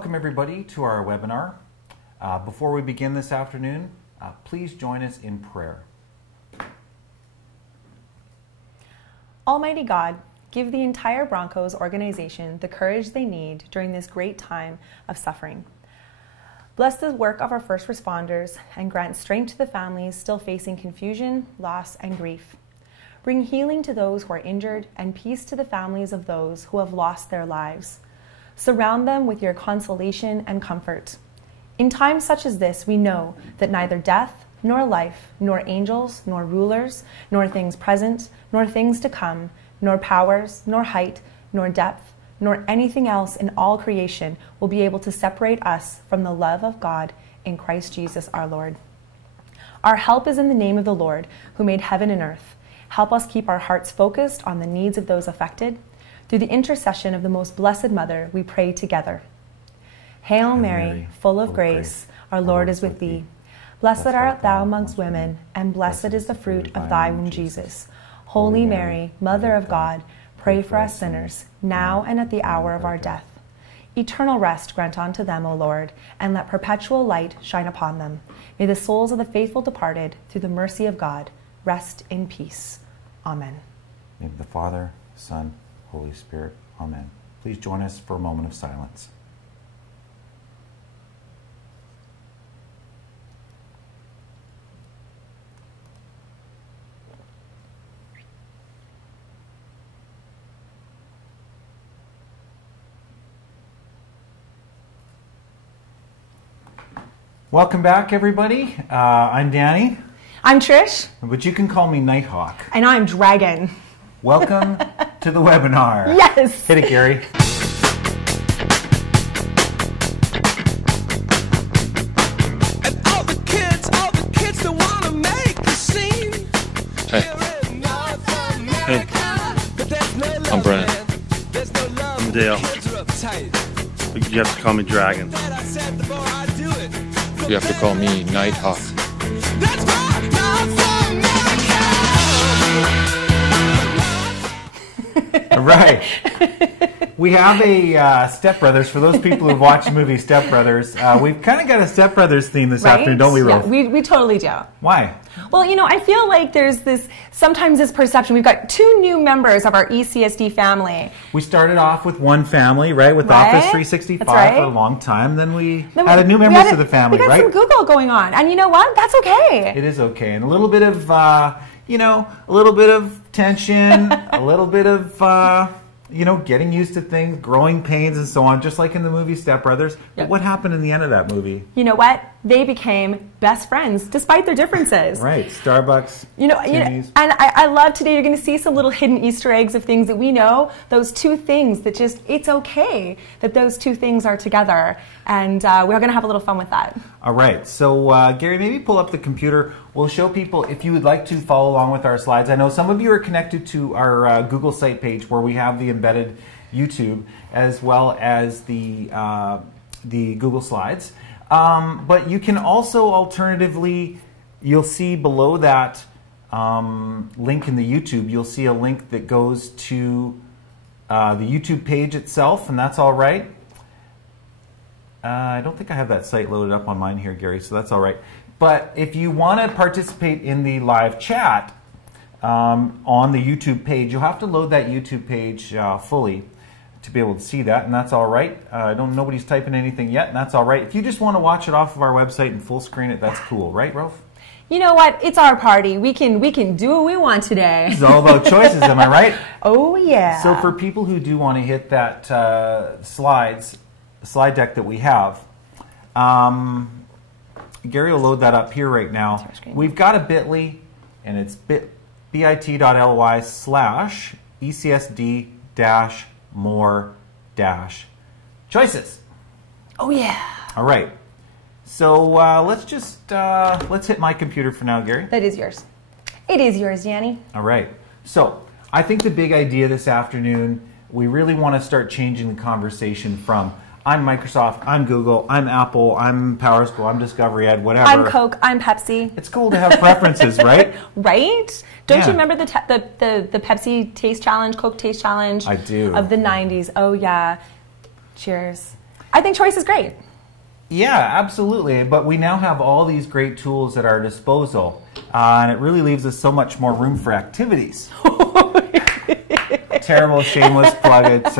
Welcome everybody to our webinar. Before we begin this afternoon, please join us in prayer. Almighty God, give the entire Broncos organization the courage they need during this great time of suffering. Bless the work of our first responders and grant strength to the families still facing confusion, loss, and grief. Bring healing to those who are injured and peace to the families of those who have lost their lives. Surround them with your consolation and comfort. In times such as this, we know that neither death, nor life, nor angels, nor rulers, nor things present, nor things to come, nor powers, nor height, nor depth, nor anything else in all creation will be able to separate us from the love of God in Christ Jesus our Lord. Our help is in the name of the Lord, who made heaven and earth. Help us keep our hearts focused on the needs of those affected. Through the intercession of the most blessed Mother, we pray together. Hail Mary, full of grace, our Lord is with thee. Blessed art thou amongst women, and blessed is the fruit of thy womb, Jesus. Holy Mary, Mother of God, pray for us sinners, now and at the hour of our death. Eternal rest grant unto them, O Lord, and let perpetual light shine upon them. May the souls of the faithful departed, through the mercy of God, rest in peace. Amen. In the name of the Father, Son, Holy Spirit. Amen. Please join us for a moment of silence. Welcome back, everybody. I'm Danny. I'm Trish. But you can call me Nighthawk. And I'm Dragon. Welcome to the webinar. Yes. Hit it, Gary. And all the kids that want to make a scene. Hey. I'm Brennan. I'm Dale. You have to call me Dragon. You have to call me Nighthawk. All right. We have a Step Brothers. For those people who've watched the movie Step Brothers, we've kind of got a Step Brothers theme this afternoon, don't we, Rolf? Yeah, we totally do. Why? Well, you know, I feel like there's sometimes this perception. We've got two new members of our ECSD family. We started off with one family, right, with Office 365 for a long time. Then we had a new member to the family, right? We got some Google going on. And you know what? That's okay. It is okay. And a little bit of, a little bit of tension, a little bit of, getting used to things, growing pains and so on, just like in the movie Step Brothers. But what happened in the end of that movie? You know what? They became best friends despite their differences. Right. Starbucks. And I love today you're going to see some little hidden Easter eggs of things that we know. Those two things that it's okay that those two things are together. And we're going to have a little fun with that. All right. So, Gary, maybe pull up the computer. We'll show people, if you would like to follow along with our slides. I know some of you are connected to our Google site page where we have the embedded YouTube as well as the Google Slides. But you can also alternatively, you'll see below that link in the YouTube, you'll see a link that goes to the YouTube page itself, and that's all right. I don't think I have that site loaded up on mine here, Gary, so that's all right. But if you want to participate in the live chat on the YouTube page, you'll have to load that YouTube page fully to be able to see that, and that's all right. Nobody's typing anything yet, and that's all right. If you just want to watch it off of our website and full screen it, that's cool, right, Rolf? You know what? It's our party. We can do what we want today. It's all about choices, am I right? Oh yeah. So for people who do want to hit that slide deck that we have, Gary will load that up here right now. We've got a bit.ly, and it's bit.ly/ECSD-more-choices. Oh yeah. All right. So let's hit my computer for now, Gary. That is yours. It is yours, Danny. All right. So I think the big idea this afternoon, we really want to start changing the conversation from I'm Microsoft, I'm Google, I'm Apple, I'm PowerSchool, I'm Discovery Ed, whatever. I'm Coke, I'm Pepsi. It's cool to have preferences, right? Right? Don't you remember the Pepsi Taste Challenge, Coke Taste Challenge? I do. Of the 90s. Oh, yeah. Cheers. I think choice is great. Yeah, absolutely. But we now have all these great tools at our disposal, and it really leaves us so much more room for activities. Terrible, shameless plug at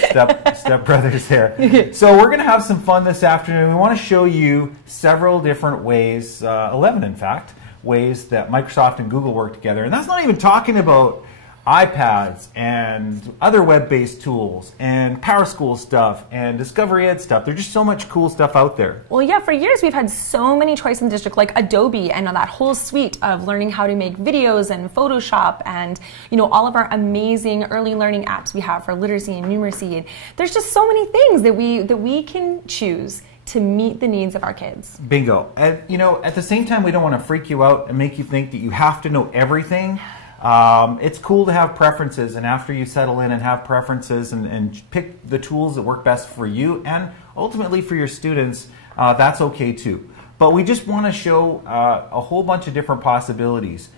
Step Brothers there. So we're going to have some fun this afternoon. We want to show you several different ways, 11 in fact, ways that Microsoft and Google work together. And that's not even talking about iPads and other web-based tools and PowerSchool stuff and Discovery Ed stuff. There's just so much cool stuff out there. Well, yeah, for years we've had so many choices in the district, like Adobe and that whole suite of learning how to make videos and Photoshop and, you know, all of our amazing early learning apps we have for literacy and numeracy. And there's just so many things that we can choose to meet the needs of our kids. Bingo. And, you know, at the same time, we don't want to freak you out and make you think that you have to know everything. It's cool to have preferences, and after you settle in and have preferences and pick the tools that work best for you and ultimately for your students, that's okay too. But we just want to show a whole bunch of different possibilities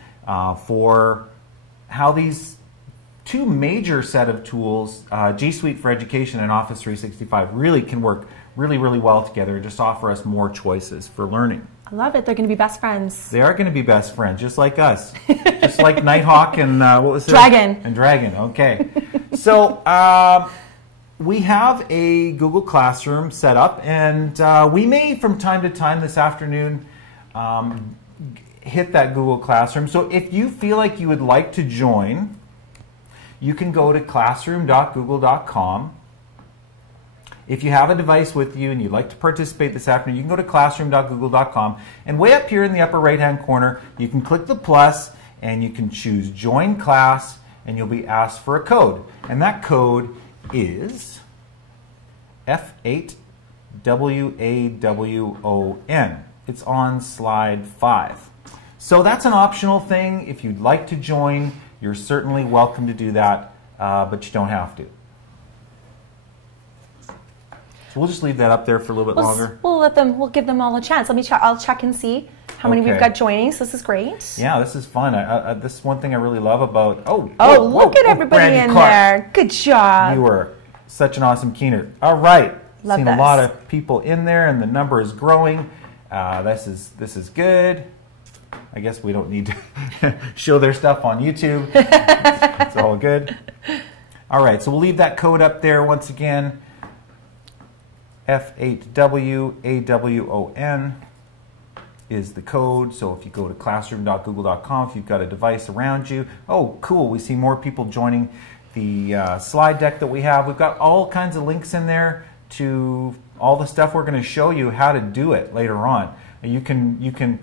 for how these two major set of tools, G Suite for Education and Office 365, really can work really, really well together and just offer us more choices for learning. I love it. They're going to be best friends. They are going to be best friends, just like us. Just like Nighthawk and what was it? Dragon. And Dragon, okay. So we have a Google Classroom set up, and we may, from time to time this afternoon, hit that Google Classroom. So if you feel like you would like to join, you can go to classroom.google.com. If you have a device with you and you'd like to participate this afternoon, you can go to classroom.google.com, and way up here in the upper right-hand corner, you can click the plus and you can choose Join Class, and you'll be asked for a code. And that code is F8WAWON. It's on slide 5. So that's an optional thing. If you'd like to join, you're certainly welcome to do that, but you don't have to. We'll just leave that up there for a little bit longer. We'll give them all a chance. I'll check and see how many we've got joining. So this is great. Yeah, this is fun. This is one thing I really love about. Look at everybody in there. Good job. You are such an awesome keener. All right, love seen this. A lot of people in there, and the number is growing. This is good. I guess we don't need to show their stuff on YouTube. It's all good. All right, so we'll leave that code up there once again. F8WAWON is the code. So if you go to classroom.google.com, if you've got a device around you, oh, cool, we see more people joining the slide deck that we have. We've got all kinds of links in there to all the stuff we're going to show you how to do it later on. You can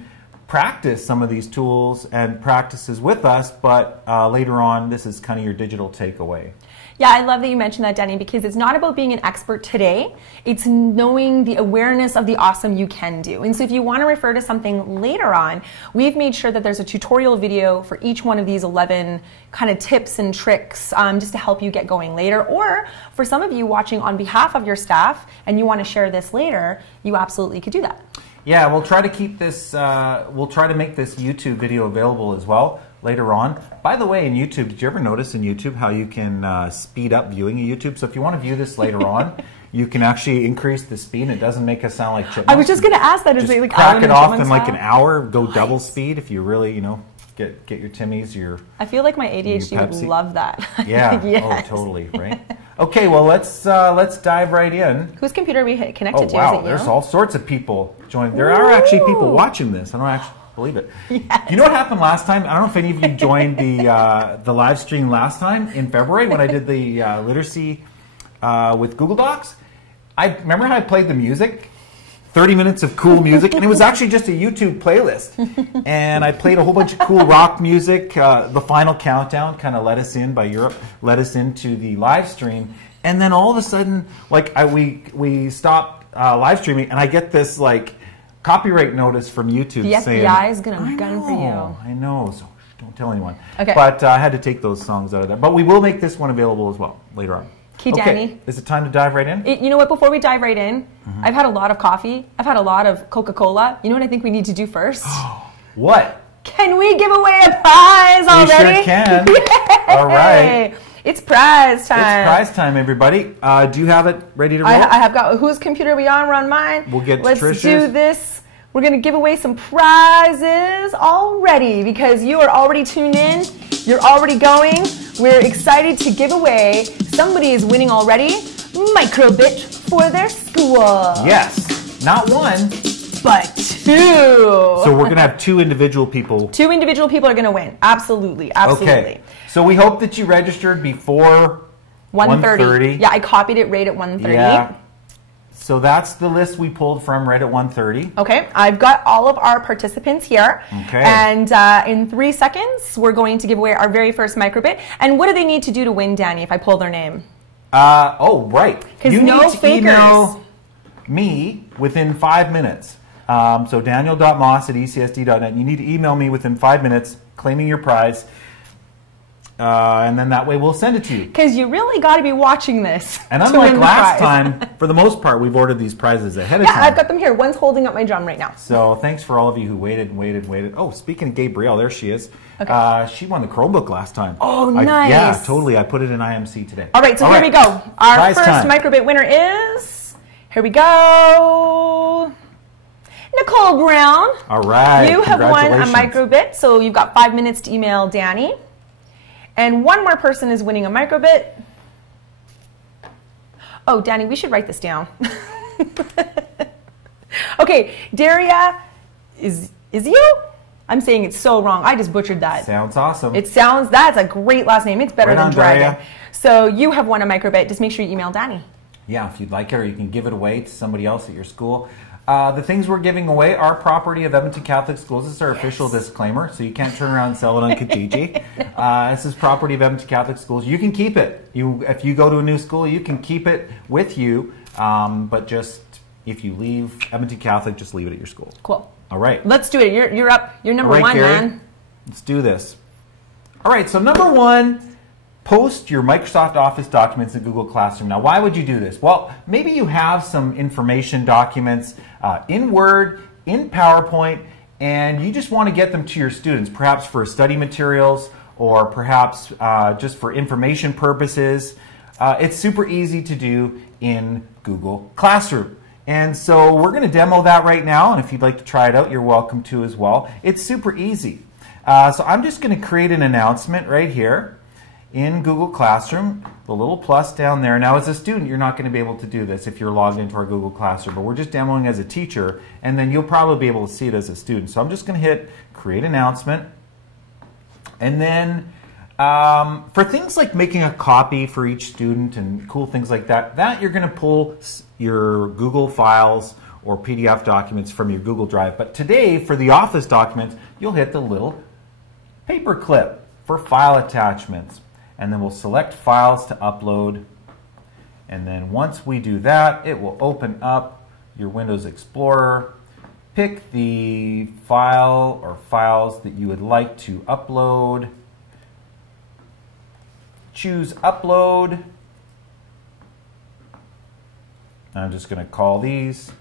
practice some of these tools and practices with us, but later on, this is kind of your digital takeaway. Yeah, I love that you mentioned that, Denny, because it's not about being an expert today. It's knowing the awareness of the awesome you can do. And so if you want to refer to something later on, we've made sure that there's a tutorial video for each one of these 11 kind of tips and tricks just to help you get going later. Or for some of you watching on behalf of your staff and you want to share this later, you absolutely could do that. Yeah, we'll try to keep this, we'll try to make this YouTube video available as well later on. By the way, in YouTube, did you ever notice in YouTube how you can speed up viewing a YouTube? So if you want to view this later on, you can actually increase the speed. It doesn't make us sound like chipmunks. I was just going to ask that. Is it like crack it off in like an hour, go double speed if you really, you know, get your Timmies, your I feel like my ADHD would love that. Yeah, yes. Oh, totally, right? Okay, well, let's dive right in. Whose computer are we connected to? Wow, Is it you? there's all sorts of people joining. There are actually people watching this. I don't actually believe it. Yes. You know what happened last time? I don't know if any of you joined the live stream last time in February when I did the literacy with Google Docs. I remember how I played the music, 30 minutes of cool music, and it was actually just a YouTube playlist. And I played a whole bunch of cool rock music. The Final Countdown kind of let us in by Europe, let us into the live stream. And then all of a sudden, like we stopped live streaming, and I get this like copyright notice from YouTube saying, the FBI is going to gun for you. I know, so don't tell anyone. Okay. But I had to take those songs out of there. But we will make this one available as well later on. Okay, Danny. Is it time to dive right in? You know what? Before we dive right in, I've had a lot of coffee. I've had a lot of Coca-Cola. You know what I think we need to do first? What? Can we give away a prize already? We sure can. Yay! All right. It's prize time. It's prize time, everybody. Do you have it ready to roll? I have got. Whose computer are we on? We're on mine. We'll get Let's Trish's. do this. We're going to give away some prizes already because you are already tuned in. You're already going. We're excited to give away. Somebody is winning already. Microbit for their school. Yes. Not one, but two. So we're going to have two individual people. Two individual people are going to win. Absolutely. Absolutely. Okay. So we hope that you registered before 1:30. Yeah, I copied it right at 1:30. Yeah. So that's the list we pulled from right at 1:30. Okay, I've got all of our participants here. Okay. And in 3 seconds, we're going to give away our very first microbit. And what do they need to do to win, Danny, if I pull their name? Oh, right. Because You no need to fakers. email me within 5 minutes. So daniel.moss@ecsd.net. You need to email me within 5 minutes claiming your prize. And then that way we'll send it to you. Because you really got to be watching this. And to unlike win the last prize. time, for the most part, we've ordered these prizes ahead of time. Yeah, I've got them here. One's holding up my drum right now. So thanks for all of you who waited and waited and waited. Oh, speaking of Gabrielle, there she is. Okay. She won the Chromebook last time. Oh, nice. Yeah, totally. I put it in IMC today. All right, so here we go. Our Prize first time. microbit winner is, here we go, Nicole Brown. All right. You have won a Congratulations. microbit, so you've got 5 minutes to email Danny. And one more person is winning a microbit. Oh, Danny, we should write this down. Okay, Daria is you? I'm saying it's so wrong. I just butchered that. Sounds awesome. That's a great last name. It's better Right than on, Dragon. Daria. So you have won a microbit. Just make sure you email Danny. Yeah, if you'd like it, or you can give it away to somebody else at your school. The things we're giving away are property of Edmonton Catholic Schools. This is our official disclaimer, so you can't turn around and sell it on Kijiji. This is property of Edmonton Catholic Schools. You can keep it. If you go to a new school, you can keep it with you, but just if you leave Edmonton Catholic, just leave it at your school. Cool. All right. Let's do it. You're up. You're number All right, one, Gary, man. Let's do this. All right, so number one, post your Microsoft Office documents in Google Classroom. Now, why would you do this? Well, maybe you have some information documents in Word, in PowerPoint, and you just want to get them to your students, perhaps for study materials or perhaps just for information purposes. It's super easy to do in Google Classroom. And so we're going to demo that right now, and if you'd like to try it out, you're welcome to as well. It's super easy. So I'm just going to create an announcement right here in Google Classroom, the little plus down there. Now, as a student, you're not going to be able to do this if you're logged into our Google Classroom, but we're just demoing as a teacher, and then you'll probably be able to see it as a student. So I'm just going to hit Create Announcement, and then for things like making a copy for each student and cool things like that you're going to pull your Google files or PDF documents from your Google Drive. But today, for the Office documents, you'll hit the little paper clip for file attachments. And then we'll select files to upload. And then once we do that, it will open up your Windows Explorer. Pick the file or files that you would like to upload. Choose Upload. I'm just going to call these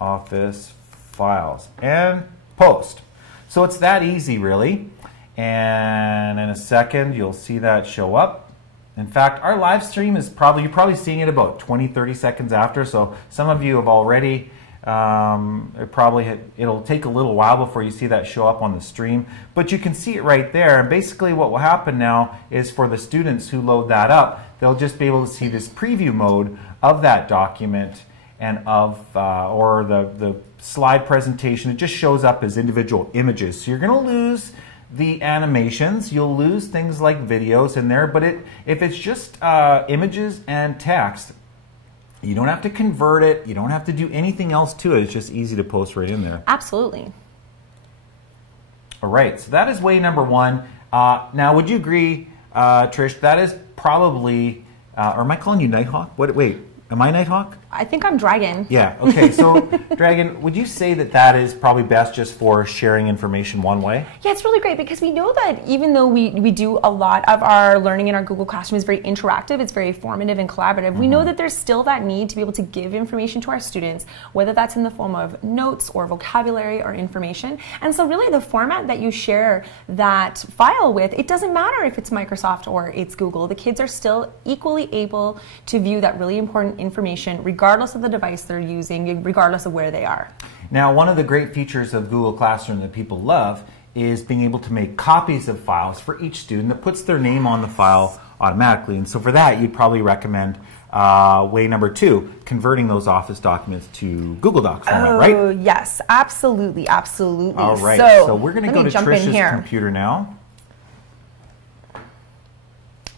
Office Files and Post. So it's that easy, really. And in a second, you'll see that show up. In fact, our live stream is you're probably seeing it about 20-30 seconds after. So some of you have already, it'll take a little while before you see that show up on the stream. But you can see it right there. And basically what will happen now is for the students who load that up, they'll just be able to see this preview mode of that document and of, or the slide presentation. It just shows up as individual images. So you're going to lose the animations, you'll lose things like videos in there, but if it's just images and text, you don't have to convert it, you don't have to do anything else to it. It's just easy to post right in there. Absolutely. All right, so that is way number one. Now, would you agree, Trish, that is probably, or am I calling you Nighthawk? Wait. Am I Nighthawk? I think I'm Dragon. Yeah, okay. So, Dragon, would you say that that is probably best just for sharing information one way? Yeah, it's really great because we know that even though we do a lot of our learning in our Google Classroom is very interactive, it's very formative and collaborative, we know that there's still that need to be able to give information to our students, whether that's in the form of notes or vocabulary or information. And so really the format that you share that file with, it doesn't matter if it's Microsoft or it's Google. The kids are still equally able to view that really important information regardless of the device they're using, regardless of where they are. Now, one of the great features of Google Classroom that people love is being able to make copies of files for each student that puts their name on the file automatically. And so for that, you'd probably recommend way number 2, converting those Office documents to Google Docs format, right? Oh, yes, absolutely, absolutely. All right, so we're going to go to Trish's computer now.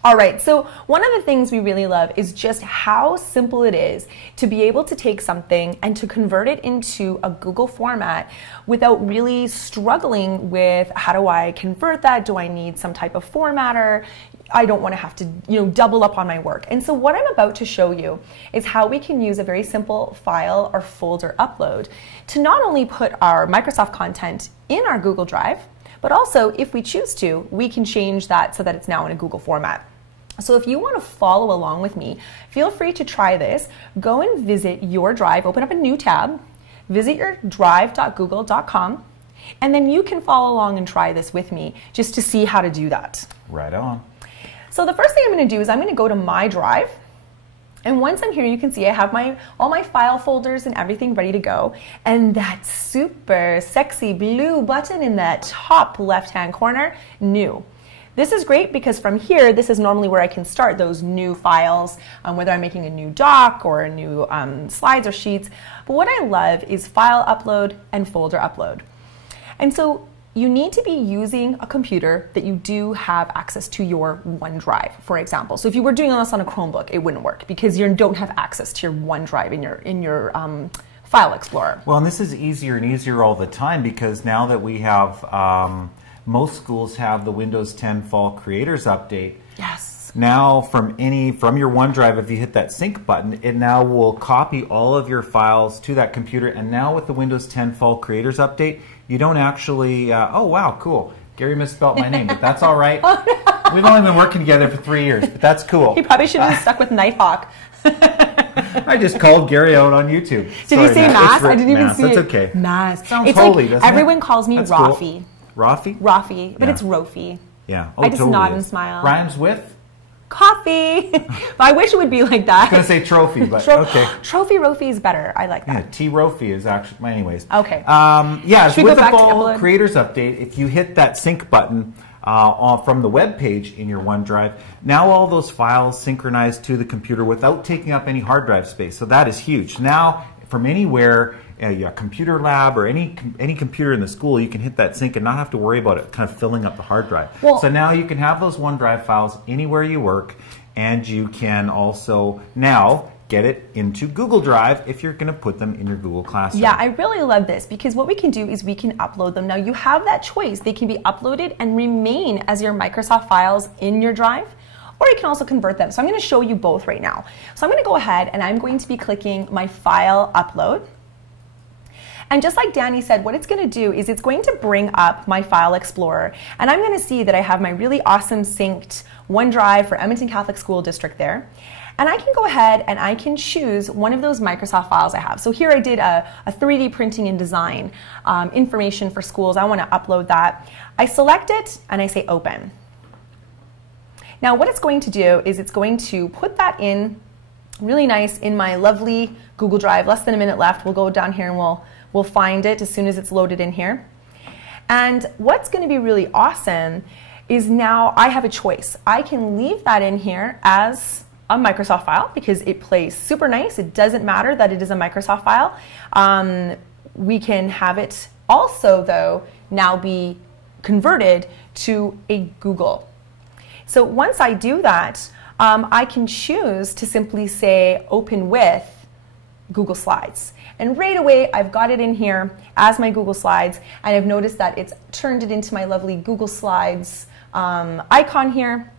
All right, so one of the things we really love is just how simple it is to be able to take something and to convert it into a Google format without really struggling with how do I convert that? Do I need some type of formatter? I don't want to have to, double up on my work. And so what I'm about to show you is how we can use a very simple file or folder upload to not only put our Microsoft content in our Google Drive, but also if we choose to, we can change that so that it's now in a Google format. So if you want to follow along with me, feel free to try this. Go and visit your Drive, open up a new tab, visit your drive.google.com, and then you can follow along and try this with me just to see how to do that. Right on. So the first thing I'm going to do is I'm going to go to my Drive. And once I'm here, you can see I have all my file folders and everything ready to go. And that super sexy blue button in that top left-hand corner, new. This is great because from here, this is normally where I can start those new files, whether I'm making a new doc or a new slides or sheets. But what I love is file upload and folder upload. And so you need to be using a computer that you do have access to your OneDrive, for example. So if you were doing this on a Chromebook, it wouldn't work because you don't have access to your OneDrive in your File Explorer. Well, and this is easier and easier all the time because now that we have most schools have the Windows 10 Fall Creators Update. Yes. Now from your OneDrive, if you hit that sync button, it now will copy all of your files to that computer. And now with the Windows 10 Fall Creators Update, you don't actually, oh wow, cool. Gary misspelled my name, but that's all right. Oh, no. We've only been working together for 3 years, but that's cool. He probably should have stuck with Nighthawk. I just called Gary out on YouTube. Did he say Mass? I didn't even Mass. see That's it. okay. Mass. Sounds holy, doesn't it? Everyone calls me That's Rafi. Cool. Rafi? Rafi, but Yeah. it's Rofi. Yeah. Oh, I just totally nod is. and smile. Rhymes with? Coffee. But I wish it would be like that. I was going to say trophy, but okay. Trophy Rofi is better. I like that. Yeah, T-Rofi is actually, anyways. Okay. Yeah, Should we with go the back to Fall upload? Creators Update, if you hit that sync button from the web page in your OneDrive, now all those files synchronize to the computer without taking up any hard drive space. So that is huge. Now, from anywhere, a computer lab or any computer in the school, you can hit that sync and not have to worry about it kind of filling up the hard drive. Well, so now you can have those OneDrive files anywhere you work, and you can also now get it into Google Drive if you're going to put them in your Google Classroom. Yeah, I really love this because what we can do is we can upload them. Now you have that choice. They can be uploaded and remain as your Microsoft files in your Drive, or you can also convert them. So I'm going to show you both right now. So I'm going to go ahead and I'm going to be clicking my file upload. And just like Danny said, what it's going to do is it's going to bring up my File Explorer. And I'm going to see that I have my really awesome synced OneDrive for Edmonton Catholic School District there. And I can go ahead and I can choose one of those Microsoft files I have. So here I did a 3D printing and design information for schools. I want to upload that. I select it and I say open. Now what it's going to do is it's going to put that in really nice in my lovely Google Drive. Less than a minute left. We'll go down here and we'll find it as soon as it's loaded in here. And what's going to be really awesome is now I have a choice. I can leave that in here as a Microsoft file because it plays super nice. It doesn't matter that it is a Microsoft file. We can have it also, though, now be converted to a Google. So once I do that, I can choose to simply say open with Google Slides. And right away, I've got it in here as my Google Slides, and I've noticed that it's turned it into my lovely Google Slides icon here.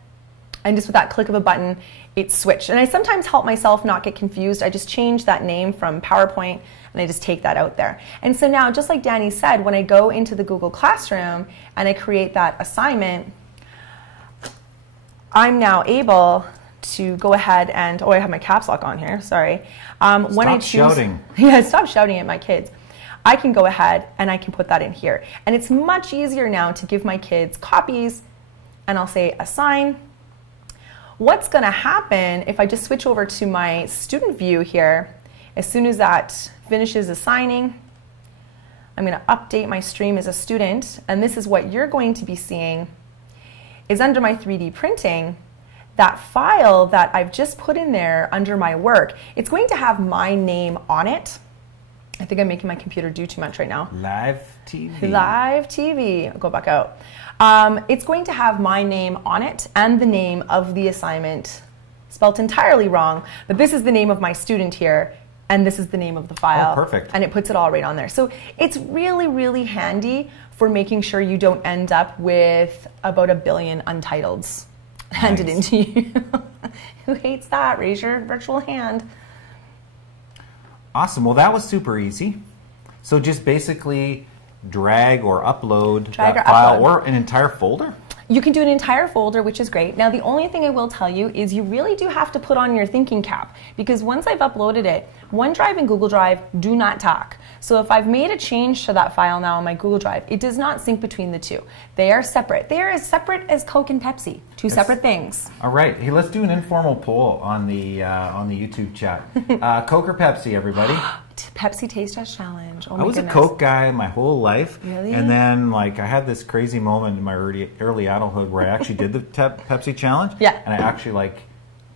And just with that click of a button, it switched. And I sometimes help myself not get confused. I just change that name from PowerPoint and I just take that out there. And so now, just like Danny said, when I go into the Google Classroom and I create that assignment, I'm now able to go ahead and, oh, I have my caps lock on here, sorry. When I choose, shouting. Yeah, stop shouting at my kids. I can go ahead and I can put that in here. And it's much easier now to give my kids copies, and I'll say assign. What's going to happen if I just switch over to my student view here, as soon as that finishes assigning, I'm going to update my stream as a student, and this is what you're going to be seeing is under my 3D printing, that file that I've just put in there under my work, it's going to have my name on it. I think I'm making my computer do too much right now. Live TV. Live TV. I'll go back out. It's going to have my name on it and the name of the assignment, spelt entirely wrong, but this is the name of my student here, and this is the name of the file. Oh, perfect. And it puts it all right on there. So it's really, really handy for making sure you don't end up with about 1 billion untitles handed into you. Who hates that? Raise your virtual hand. Awesome. Well, that was super easy. So just basically drag or upload that file or an entire folder? You can do an entire folder, which is great. Now, the only thing I will tell you is you really do have to put on your thinking cap, because once I've uploaded it, OneDrive and Google Drive do not talk. So if I've made a change to that file now on my Google Drive, it does not sync between the two. They are separate. They are as separate as Coke and Pepsi, two separate things. All right. Hey, let's do an informal poll on the YouTube chat. Coke or Pepsi, everybody? Pepsi Taste Test Challenge. Oh my I was goodness. a Coke guy my whole life. Really? And then like I had this crazy moment in my early adulthood where I actually did the Pepsi challenge. Yeah. And I actually like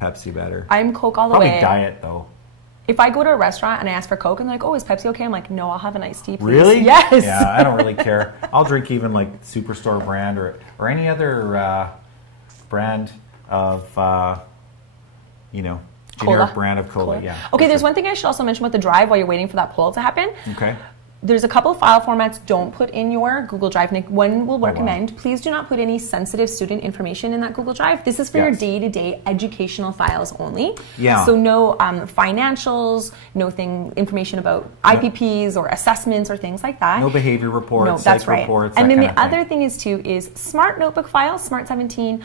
Pepsi better. I'm Coke all the Probably way. diet though. If I go to a restaurant and I ask for Coke and they're like, oh, is Pepsi okay? I'm like, no, I'll have an iced tea, please. Really? Yes. Yeah, I don't really care. I'll drink even like Superstore brand or any other brand of, generic brand of cola. Yeah. Okay, there's one thing I should also mention with the Drive while you're waiting for that poll to happen. Okay. There's a couple of file formats don't put in your Google Drive. Nick, one will recommend, please do not put any sensitive student information in that Google Drive. This is for your day-to-day educational files only. Yeah. So no financials, no information about IPPs or assessments or things like that. No behavior reports, no, that's right. reports, and then the kind of other thing is too is Smart Notebook files, Smart 17,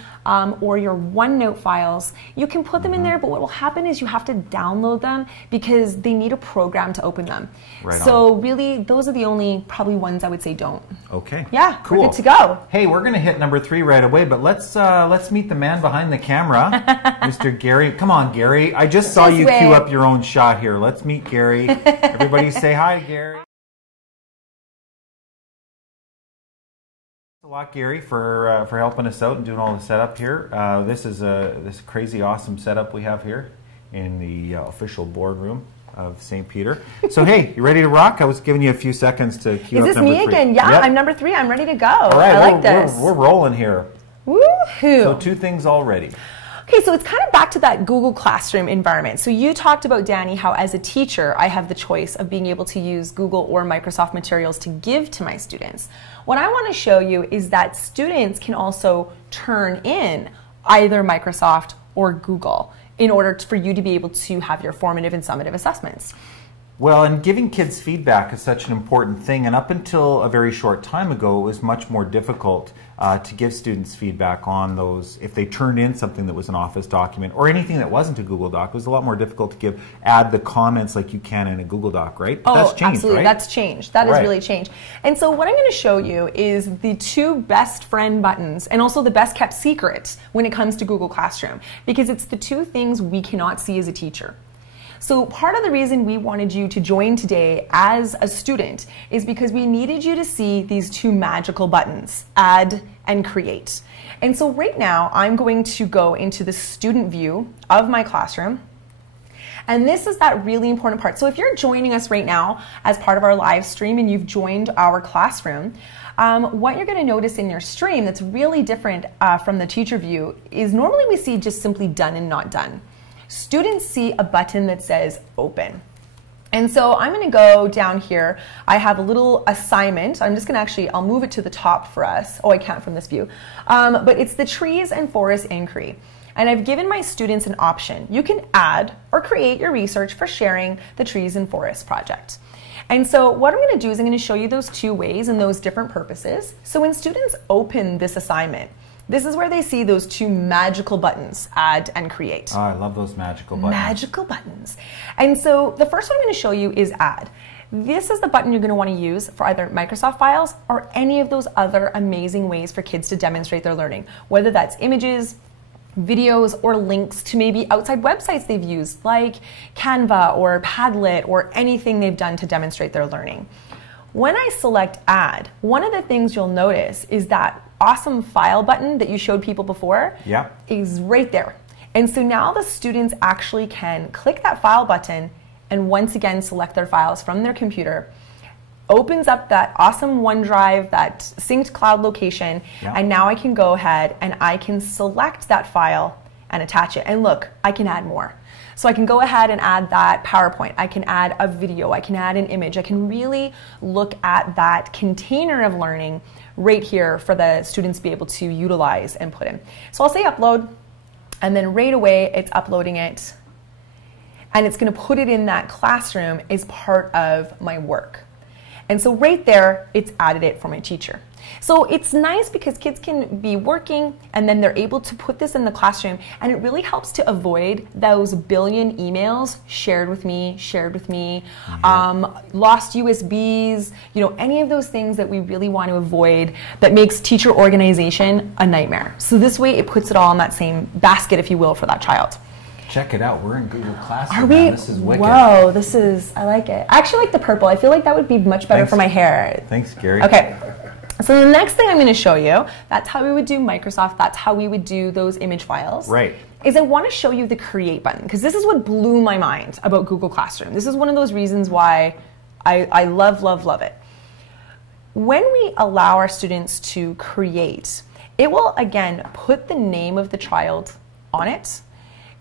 or your OneNote files. You can put them in there, but what will happen is you have to download them because they need a program to open them. Right so really, those are the only probably ones I would say don't. Okay. Yeah, cool. We're good to go. Hey, we're going to hit number 3 right away, but let's meet the man behind the camera, Mr. Gary. Come on, Gary. I just saw you cue up your own shot here. Let's meet Gary. Everybody say hi, Gary. Thanks a lot, Gary, for helping us out and doing all the setup here. This is this crazy awesome setup we have here in the official boardroom of St. Peter. So hey, you ready to rock? I was giving you a few seconds to cue up number 3. Is this me again? Yeah, yep. I'm number 3. I'm ready to go. All right, I like this. We're rolling here. Woohoo! So 2 things already. Okay, so it's kind of back to that Google Classroom environment. So you talked about, Danny, how as a teacher, I have the choice of being able to use Google or Microsoft materials to give to my students. What I want to show you is that students can also turn in either Microsoft or Google in order for you to be able to have your formative and summative assessments. Well, and giving kids feedback is such an important thing, and up until a very short time ago, it was much more difficult to give students feedback on those. If they turned in something that was an Office document or anything that wasn't a Google Doc, it was a lot more difficult to add the comments like you can in a Google Doc, right? But that's changed, absolutely. Right? That's changed. That has really changed. And so what I'm going to show you is the 2 best friend buttons and also the best kept secret when it comes to Google Classroom, because it's the 2 things we cannot see as a teacher. So part of the reason we wanted you to join today as a student is because we needed you to see these 2 magical buttons, add and create. And so right now I'm going to go into the student view of my classroom. And this is that really important part. So if you're joining us right now as part of our live stream and you've joined our classroom, what you're going to notice in your stream that's really different from the teacher view is normally we see just simply done and not done. Students see a button that says open. And so I'm going to go down here. I have a little assignment. I'm just going to I'll move it to the top for us. Oh, I can't from this view. But it's the trees and forest inquiry. And I've given my students an option. You can add or create your research for sharing the Trees and Forests project. And so what I'm going to do is I'm going to show you those two ways and those different purposes. So when students open this assignment, this is where they see those two magical buttons, add and create. Oh, I love those magical buttons. Magical buttons. And so the first one I'm going to show you is add. This is the button you're going to want to use for either Microsoft files or any of those other amazing ways for kids to demonstrate their learning, whether that's images, videos, or links to maybe outside websites they've used like Canva or Padlet or anything they've done to demonstrate their learning. When I select add, one of the things you'll notice is that awesome file button that you showed people before is right there. And so now the students actually can click that file button and once again select their files from their computer. Opens up that awesome OneDrive, that synced cloud location, and now I can go ahead and I can select that file and attach it. And look, I can add more. So I can go ahead and add that PowerPoint, I can add a video, I can add an image, I can really look at that container of learning right here for the students to be able to utilize and put in. So I'll say upload, and then right away it's uploading it, and it's going to put it in that classroom as part of my work. And so right there, it's added it for my teacher. So it's nice because kids can be working and then they're able to put this in the classroom, and it really helps to avoid those billion emails shared with me, lost USBs, you know, any of those things that we really want to avoid that makes teacher organization a nightmare. So this way it puts it all in that same basket, if you will, for that child. Check it out. We're in Google Classroom. Are we? Now. This is wicked. Whoa, this is, I like it. I actually like the purple. I feel like that would be much better for my hair. Thanks, Gary. Okay. So the next thing I'm going to show you, that's how we would do Microsoft, that's how we would do those image files. Right. Is I want to show you the create button, because this is what blew my mind about Google Classroom. This is one of those reasons why I love, love, love it. When we allow our students to create, it will again put the name of the child on it.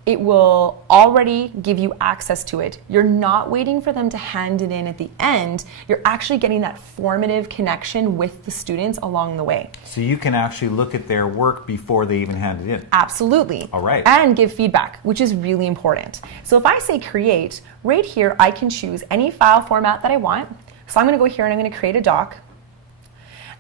It will already give you access to it. You're not waiting for them to hand it in at the end. You're actually getting that formative connection with the students along the way. So you can actually look at their work before they even hand it in. Absolutely. All right. And give feedback, which is really important. So if I say create, right here I can choose any file format that I want. So I'm going to go here and I'm going to create a doc.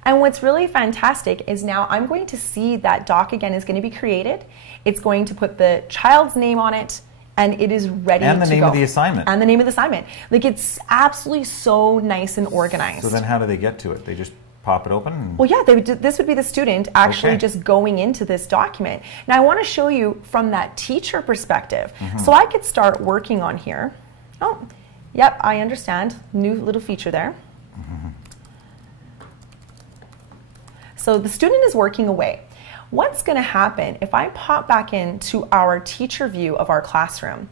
And what's really fantastic is now I'm going to see that doc again is going to be created. It's going to put the child's name on it, and it is ready to go. And the name of the assignment. And the name of the assignment. Like, it's absolutely so nice and organized. So then how do they get to it? They just pop it open? And... Well, yeah, this would be the student actually just going into this document. Now, I want to show you from that teacher perspective. So I could start working on here. Oh, yep, I understand. New little feature there. So the student is working away. What's going to happen if I pop back into our teacher view of our classroom?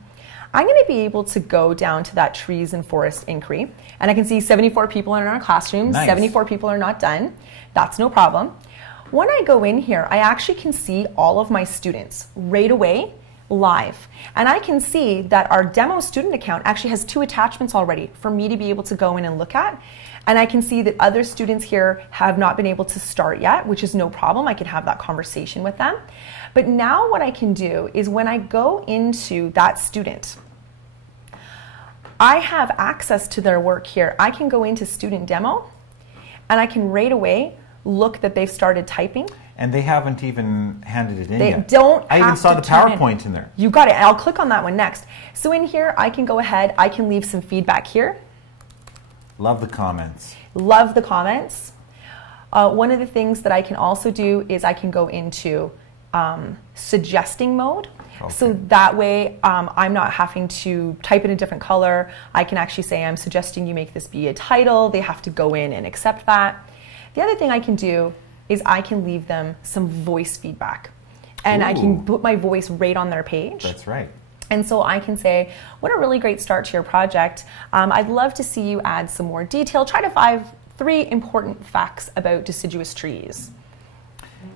I'm going to be able to go down to that trees and forest inquiry, and I can see 74 people in our classroom, 74 people are not done. That's no problem. When I go in here, I actually can see all of my students right away live. And I can see that our demo student account actually has 2 attachments already for me to be able to go in and look at. And I can see that other students here have not been able to start yet, which is no problem. I can have that conversation with them. But now what I can do is when I go into that student, I have access to their work here. I can go into student demo and I can right away look that they've started typing. And they haven't even handed it in yet. They don't have to. I even saw the PowerPoint in there. You got it. I'll click on that one next. So in here, I can go ahead. I can leave some feedback here. Love the comments. Love the comments. One of the things that I can also do is I can go into suggesting mode. So that way I'm not having to type in a different color. I can actually say I'm suggesting you make this be a title. They have to go in and accept that. The other thing I can do is I can leave them some voice feedback. And I can put my voice right on their page. That's right. And so I can say, what a really great start to your project. I'd love to see you add some more detail. Try to find 3 important facts about deciduous trees.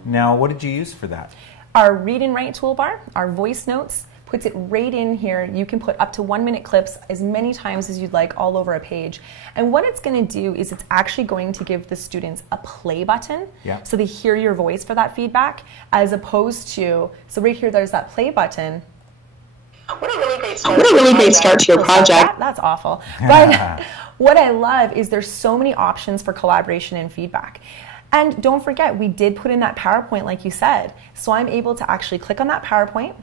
Now, what did you use for that? Our read and write toolbar, our voice notes, puts it right in here. You can put up to 1-minute clips as many times as you'd like all over a page. And what it's going to do is it's actually going to give the students a play button, so they hear your voice for that feedback, as opposed to, so right here there's that play button. What a really great start to your project. That's awful. But what I love is there's so many options for collaboration and feedback. And don't forget, we did put in that PowerPoint like you said. So I'm able to actually click on that PowerPoint.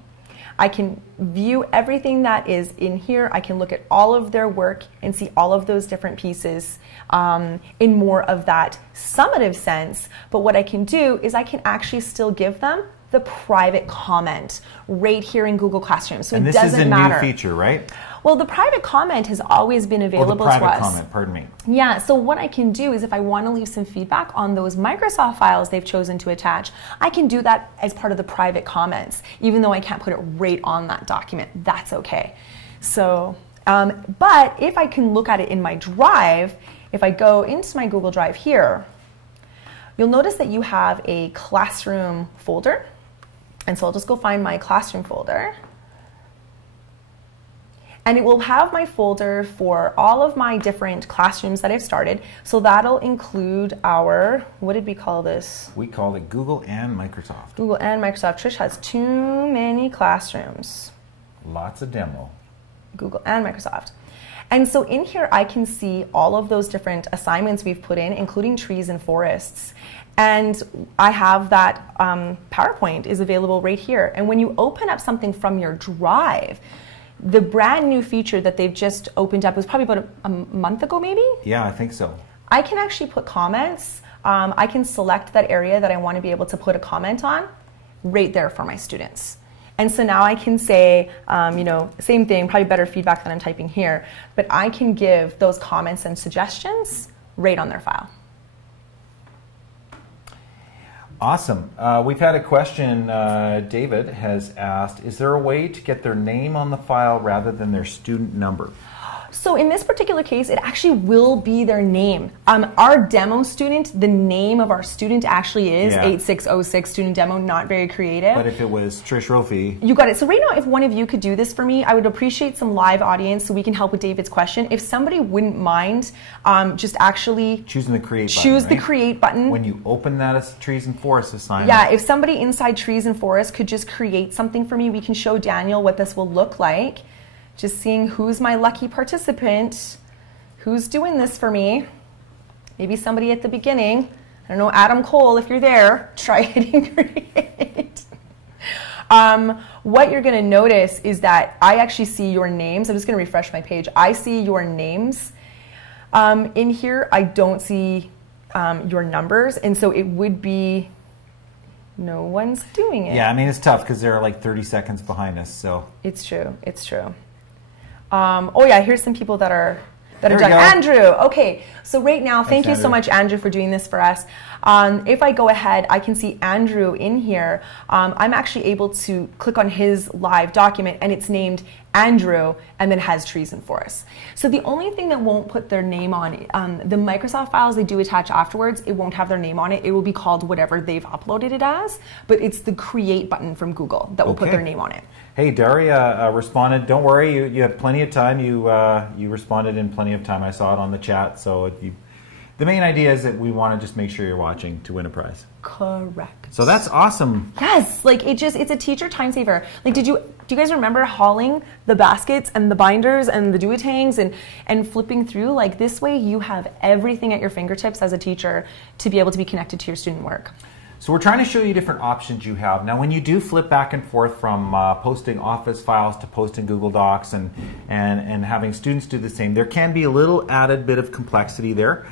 I can view everything that is in here. I can look at all of their work and see all of those different pieces in more of that summative sense. But what I can do is I can actually still give them the private comment right here in Google Classroom. So and it this doesn't is a matter. new feature, right? Well, the private comment has always been available to us. Oh, the private comment, pardon me. Yeah, so what I can do is if I want to leave some feedback on those Microsoft files they've chosen to attach, I can do that as part of the private comments, even though I can't put it right on that document. That's okay. So, but if I can look at it in my Drive, if I go into my Google Drive here, you'll notice that you have a classroom folder. And so I'll just go find my classroom folder. And it will have my folder for all of my different classrooms that I've started. So that'll include our, what did we call this? We called it Google and Microsoft. Google and Microsoft. Trish has too many classrooms. Lots of demo. Google and Microsoft. And so in here, I can see all of those different assignments we've put in, including trees and forests. And I have that PowerPoint is available right here. And when you open up something from your Drive, the brand new feature that they've just opened up was probably about a month ago, maybe? Yeah, I think so. I can actually put comments. I can select that area that I want to be able to put a comment on right there for my students. And so now I can say, you know, same thing, probably better feedback than I'm typing here, but I can give those comments and suggestions right on their file. Awesome. We've had a question. David has asked, is there a way to get their name on the file rather than their student number? So in this particular case, it actually will be their name. Our demo student, the name of our student actually is 8606 student demo, not very creative. But if it was Trish Rofi. You got it. So right now, if one of you could do this for me, I would appreciate some live audience so we can help with David's question. If somebody wouldn't mind just actually choosing the create button. Choose the create button. When you open that as Trees and Forests assignment. Yeah, if somebody inside Trees and Forests could just create something for me, we can show Daniel what this will look like. Just seeing who's my lucky participant, who's doing this for me. Maybe somebody at the beginning. I don't know, Adam Cole, if you're there, try hitting create. What you're going to notice is that I actually see your names. I'm just going to refresh my page. I see your names. In here, I don't see your numbers, and so it would be no one's doing it. Yeah, I mean, it's tough because they're like 30 seconds behind us, so. It's true, it's true. Oh yeah, here's some people that are done. Go. Andrew, okay. So right now, thank you so much, Andrew, for doing this for us. If I go ahead, I can see Andrew in here. I'm actually able to click on his live document, and it's named Andrew, and then has Trees and Forests. So the only thing that won't put their name on it, the Microsoft files they do attach afterwards, it won't have their name on it. It will be called whatever they've uploaded it as, but it's the create button from Google that will put their name on it. Hey, Daria responded. Don't worry, you have plenty of time. You responded in plenty of time. I saw it on the chat. So the main idea is that we want to just make sure you're watching to win a prize. Correct. So that's awesome. Yes, like it's a teacher time saver. Like, do you guys remember hauling the baskets and the binders and the do-it-tangs and flipping through? Like, this way you have everything at your fingertips as a teacher to be able to be connected to your student work. So we're trying to show you different options you have. Now, when you do flip back and forth from posting Office files to posting Google Docs and having students do the same, there can be a little added bit of complexity there.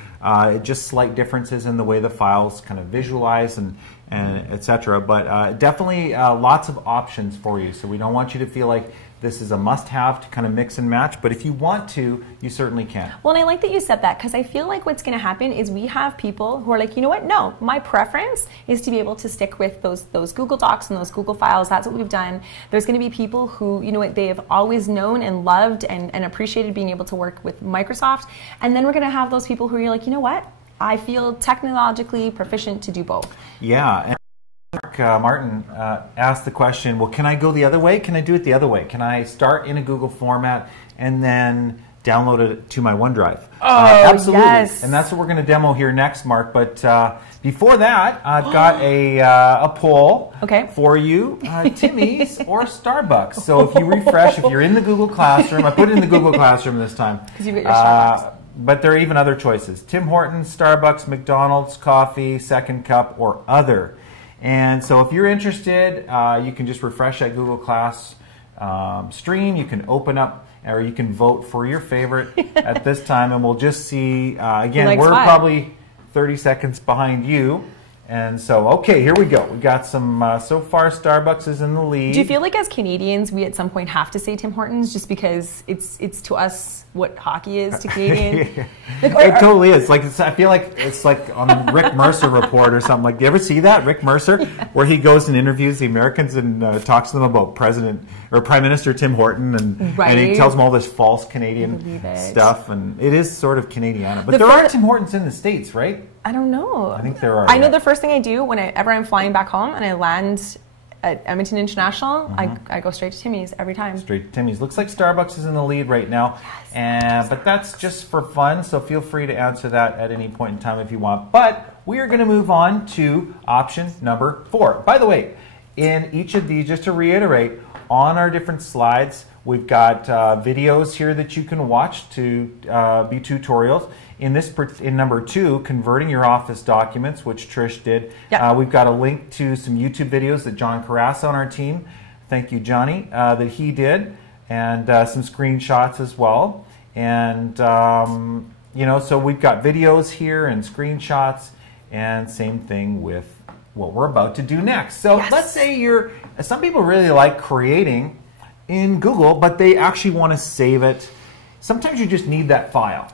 Just slight differences in the way the files kind of visualize and etc. But definitely lots of options for you. So we don't want you to feel like this is a must-have to kind of mix and match, but if you want to, you certainly can. Well, and I like that you said that, because I feel like what's going to happen is we have people who are like, you know what, no, my preference is to be able to stick with those Google Docs and those Google files. That's what we've done. There's going to be people who, you know what, they have always known and loved and appreciated being able to work with Microsoft. And then we're going to have those people who are like, you know what, I feel technologically proficient to do both. Yeah. And Martin asked the question, well, can I go the other way? Can I do it the other way? Can I start in a Google format and then download it to my OneDrive? Absolutely. Yes. And that's what we're going to demo here next, Mark. But before that, I've got a poll for you, Timmy's or Starbucks. So if you refresh, if you're in the Google Classroom, I put it in the Google Classroom this time. Because you've got your Starbucks. But there are even other choices. Tim Hortons, Starbucks, McDonald's, coffee, second cup, or other. And so if you're interested, you can just refresh that Google Class stream. You can open up, or you can vote for your favorite at this time. And we'll just see, again, we're probably 30 seconds behind you. And so, okay, here we go. We got some, so far Starbucks is in the lead. Do you feel like as Canadians, we at some point have to say Tim Hortons just because it's to us what hockey is to Canadian? It totally is. Like I feel like it's like on the Rick Mercer report or something. Like, do you ever see that, Rick Mercer, where he goes and interviews the Americans and talks to them about President or Prime Minister Tim Horton, and he tells them all this false Canadian stuff, and it is sort of Canadiana. But there are Tim Hortons in the States, right? I don't know. I think there are. I know the first thing I do whenever I'm flying back home and I land at Edmonton International, I go straight to Timmy's every time. Straight to Timmy's. Looks like Starbucks is in the lead right now. Yes. But that's just for fun, so feel free to answer that at any point in time if you want. But we are going to move on to option number 4. By the way, in each of these, just to reiterate, on our different slides, we've got videos here that you can watch to be tutorials. In number 2, converting your Office documents, which Trish did. Yep. We've got a link to some YouTube videos that John Carrassa on our team, thank you, Johnny, that he did, and some screenshots as well. And so we've got videos here and screenshots, and same thing with what we're about to do next. So let's say some people really like creating in Google, but they actually want to save it. Sometimes you just need that file.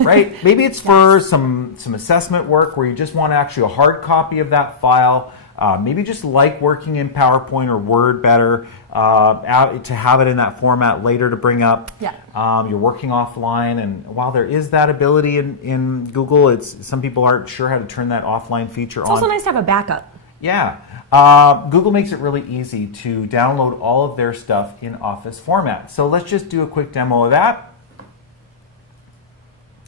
Right? Maybe it's for some assessment work where you just want actually a hard copy of that file. Maybe just like working in PowerPoint or Word better to have it in that format later to bring up. Yeah. You're working offline, and while there is that ability in Google, some people aren't sure how to turn that offline feature on. It's also nice to have a backup. Yeah. Google makes it really easy to download all of their stuff in Office format. So let's just do a quick demo of that.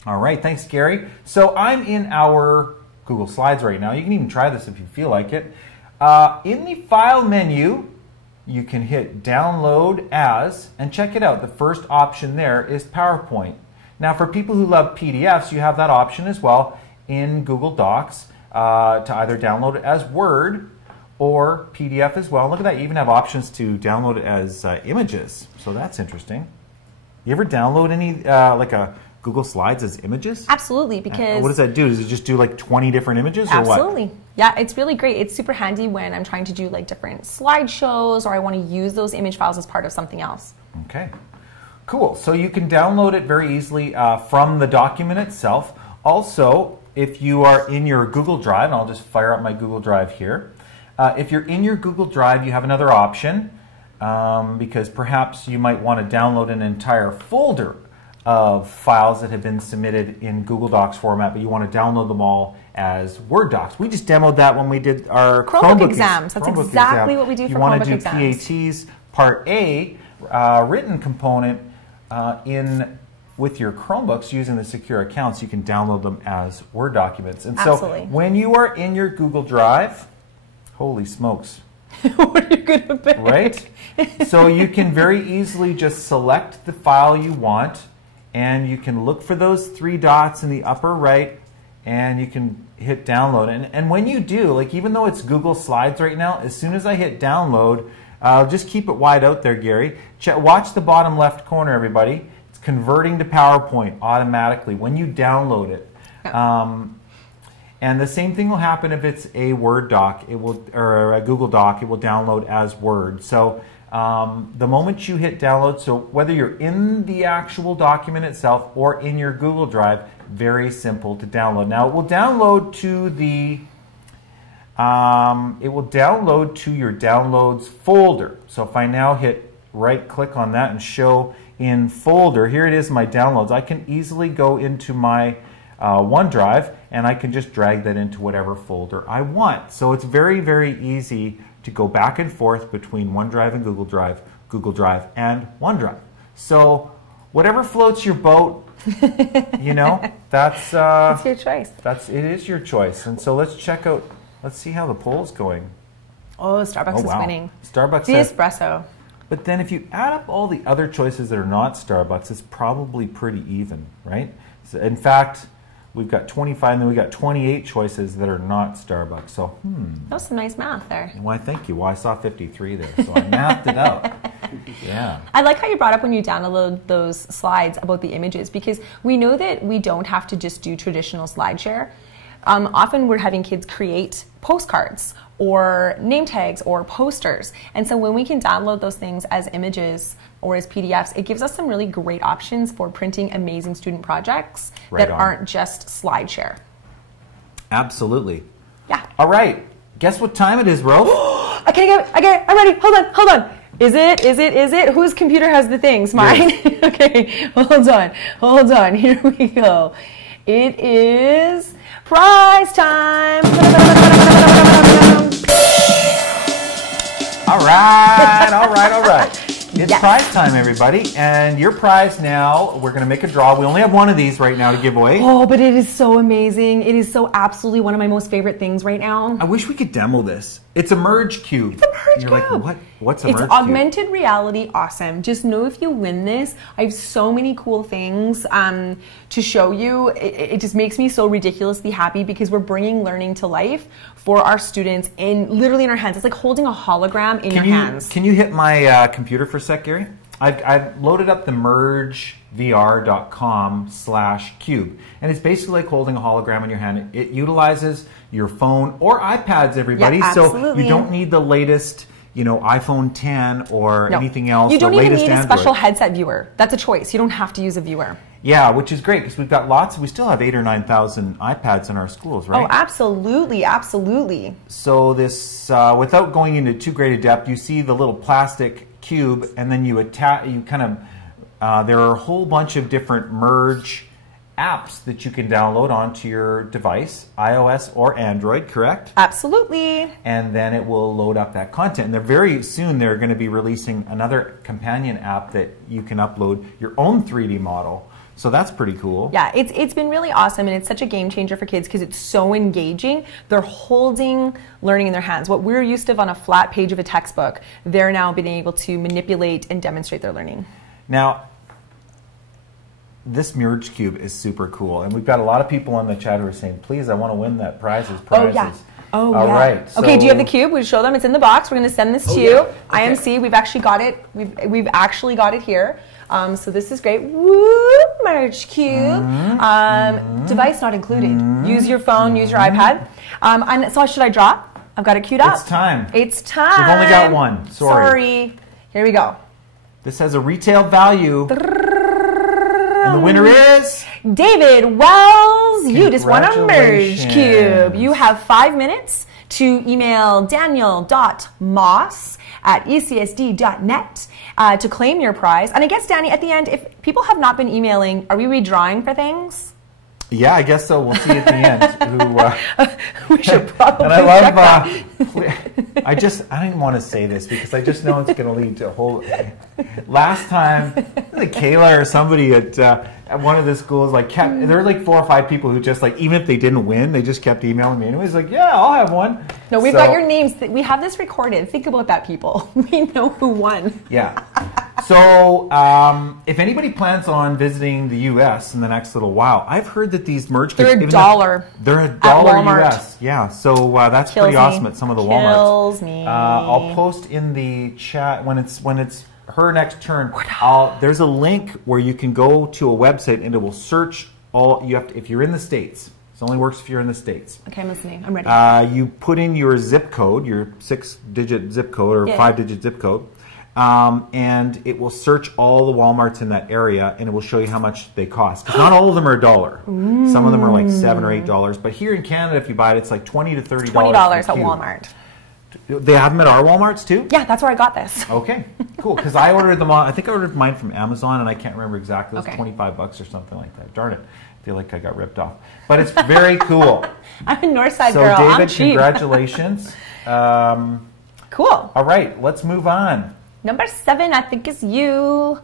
All right, thanks, Gary. So I'm in our Google Slides right now. You can even try this if you feel like it. In the File menu, you can hit Download As, and check it out. The first option there is PowerPoint. Now, for people who love PDFs, you have that option as well in Google Docs to either download it as Word or PDF as well. Look at that, you even have options to download it as images. So that's interesting. You ever download any, like a Google Slides as images? Absolutely, because... what does that do? Does it just do like 20 different images or what? Absolutely. Yeah, it's really great. It's super handy when I'm trying to do like different slideshows or I want to use those image files as part of something else. Okay, cool. So you can download it very easily from the document itself. Also, if you are in your Google Drive, and I'll just fire up my Google Drive here. If you're in your Google Drive, you have another option because perhaps you might want to download an entire folder of files that have been submitted in Google Docs format, but you want to download them all as Word docs. We just demoed that when we did our Chromebook exams. That's exactly what we do for Chromebook exams. You want to do PATs Part A, written component with your Chromebooks using the secure accounts. You can download them as Word documents. And so when you are in your Google Drive, holy smokes. What are you going to pick? Right? So you can very easily just select the file you want, and you can look for those 3 dots in the upper right, and you can hit download. And when you do, like even though it's Google Slides right now, as soon as I hit download, I'll just keep it wide out there, Gary. Watch the bottom left corner, everybody. It's converting to PowerPoint automatically when you download it. And the same thing will happen if it's a Word doc, or a Google Doc, it will download as Word. So the moment you hit download, so whether you're in the actual document itself or in your Google Drive, very simple to download. Now it will download to your Downloads folder. So if I now hit right click on that and show in folder, here it is, my downloads. I can easily go into my OneDrive, and I can just drag that into whatever folder I want. So it's very, very easy to go back and forth between OneDrive and Google Drive and OneDrive. So whatever floats your boat, you know, that's your choice. It is your choice. And so let's check out, let's see how the poll's going. Oh, Starbucks is winning. Starbucks the espresso. But then if you add up all the other choices that are not Starbucks, it's probably pretty even, right? So in fact, we've got 25 and then we've got 28 choices that are not Starbucks. So, That was some nice math there. Why, thank you. Well, I saw 53 there, so I mapped it out. Yeah. I like how you brought up when you download those slides about the images, because we know that we don't have to just do traditional SlideShare. Often we're having kids create postcards or name tags or posters. And so when we can download those things as images or as PDFs, it gives us some really great options for printing amazing student projects aren't just SlideShare. Absolutely. Yeah. All right. Guess what time it is, Ro? I get it. I'm ready. Hold on. Is it? Whose computer has the things? Mine? Okay, hold on. Here we go. It is prize time. All right. It's prize time, everybody. And your prize now, we're going to make a draw. We only have one of these right now to give away. Oh, but it is so amazing. It is so absolutely one of my most favorite things right now. I wish we could demo this. It's a merge cube. It's a merge cube. You're like, what's a merge cube? It's augmented reality awesome. Just know if you win this, I have so many cool things to show you. It just makes me so ridiculously happy because we're bringing learning to life for our students literally in our hands. It's like holding a hologram in your hands. Can you hit my computer for a sec, Gary? I've loaded up the mergevr.com/cube, and it's basically like holding a hologram in your hand. It utilizes your phone or iPads, everybody. Yeah, so you don't need the latest, iPhone 10 or anything else. You don't even need Android. a special headset viewer. That's a choice. You don't have to use a viewer. Yeah, which is great because we've got we still have 8,000 or 9,000 iPads in our schools, right? Oh, absolutely. So this, without going into too great a depth, you see the little plastic cube, and then there are a whole bunch of different merge apps that you can download onto your device, iOS or Android, correct? Absolutely. And then it will load up that content. And very soon they're going to be releasing another companion app that you can upload your own 3D model. So that's pretty cool. Yeah, it's been really awesome, and it's such a game changer for kids because it's so engaging. They're holding learning in their hands. What we're used to on a flat page of a textbook, they're now being able to manipulate and demonstrate their learning. Now, this merge cube is super cool, and we've got a lot of people on the chat who are saying, please, I want to win that prizes. Oh, yeah. Oh, all yeah. right. So okay, do you have the cube? We'll show them. It's in the box. We're going to send this to you. Yeah. Okay. IMC, we've actually got it. We've actually got it here. So this is great. Woo! Merge cube. Device not included. Use your phone. Use your iPad. And so should I draw? I've got it queued up. It's time. It's time. We've only got one. Sorry. Here we go. This has a retail value. And the winner is David Wells. You just won a merge cube. You have 5 minutes to email daniel.moss@ecsd.net to claim your prize. And I guess, Danny, at the end, if people have not been emailing, are we redrawing for things? Yeah, I guess so. We'll see at the end. We should probably. And I love. I didn't want to say this because I just know it's going to lead to a whole. Last time, like Kayla or somebody at one of the schools, there were like 4 or 5 people who just even if they didn't win, they just kept emailing me. And it was like, yeah, I'll have one. No, we've got your names. We have this recorded. Think about that, people. We know who won. Yeah. So, if anybody plans on visiting the U.S. in the next little while, I've heard that these merge kits... They're $1. They're $1 U.S. Yeah, so that's pretty awesome at some of the Walmarts. Kills me. I'll post in the chat when it's her next turn. There's a link where you can go to a website and it will search all... if you're in the States. It only works if you're in the States. Okay, I'm listening. I'm ready. You put in your zip code, your 6-digit zip code or 5-digit zip code. And it will search all the Walmarts in that area, and it will show you how much they cost. Because not all of them are $1. Some of them are like $7 or $8. But here in Canada, if you buy it, it's like $20 to $30. $20 at Walmart. They have them at our Walmarts too? Yeah, that's where I got this. Okay, cool. Because I ordered them on. I think I ordered mine from Amazon, and I can't remember exactly. It was $25 or something like that. Darn it. feel like I got ripped off. But it's very cool. I'm a Northside So girl. I'm David, cheap. congratulations. Cool. All right, let's move on. Number 7, I think, is you,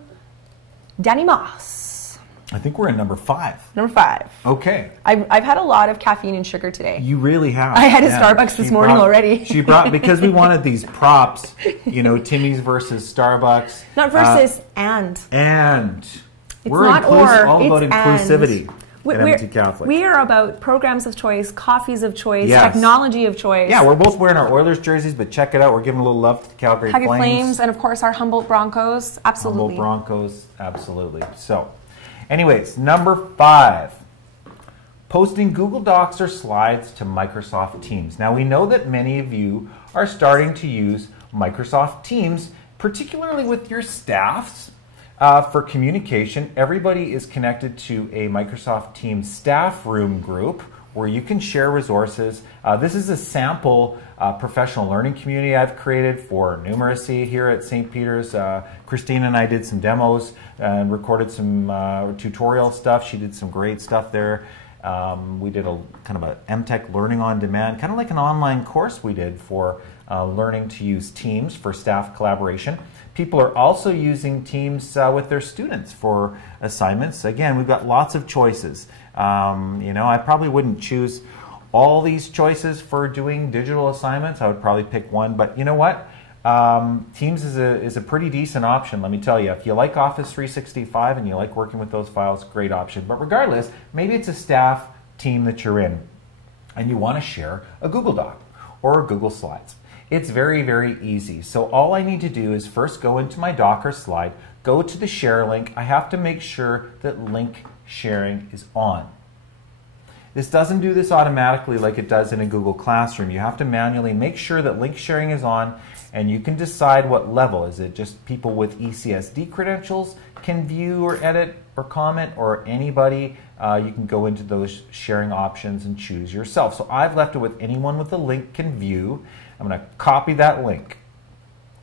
Danny Moss. I think we're in number 5. Number 5. Okay. I've had a lot of caffeine and sugar today. You really have. I had a Starbucks this morning already. She brought, because we wanted these props, you know, Timmy's versus Starbucks. Not versus, and. And. It's We're not or, all about it's inclusivity. And. At Emtech Catholic. We are about programs of choice, coffees of choice, Yes. technology of choice. Yeah, we're both wearing our Oilers jerseys, but check it out. We're giving a little love to the Calgary Flames. And of course our Humboldt Broncos. Absolutely. Humboldt Broncos, absolutely. So, anyways, number 5. Posting Google Docs or slides to Microsoft Teams. Now, we know that many of you are starting to use Microsoft Teams, particularly with your staffs. For communication, everybody is connected to a Microsoft Teams staff room group where you can share resources. This is a sample professional learning community I've created for numeracy here at St. Peter's. Christine and I did some demos and recorded some tutorial stuff. She did some great stuff there. We did a kind of a Emtech Learning on Demand, kind of like an online course we did for learning to use Teams for staff collaboration. People are also using Teams with their students for assignments. Again, we've got lots of choices. You know, I probably wouldn't choose all these choices for doing digital assignments. I would probably pick one, but you know what? Teams is a pretty decent option, let me tell you. If you like Office 365 and you like working with those files, great option. But regardless, maybe it's a staff team that you're in and you want to share a Google Doc or a Google Slides. It's very, very easy. So all I need to do is first go into my doc or slide, go to the share link. I have to make sure that link sharing is on. This doesn't do this automatically like it does in a Google Classroom. You have to manually make sure that link sharing is on, and you can decide what level. Is it just people with ECSD credentials can view or edit or comment, or anybody? You can go into those sharing options and choose yourself. So I've left it with anyone with a link can view. I'm going to copy that link.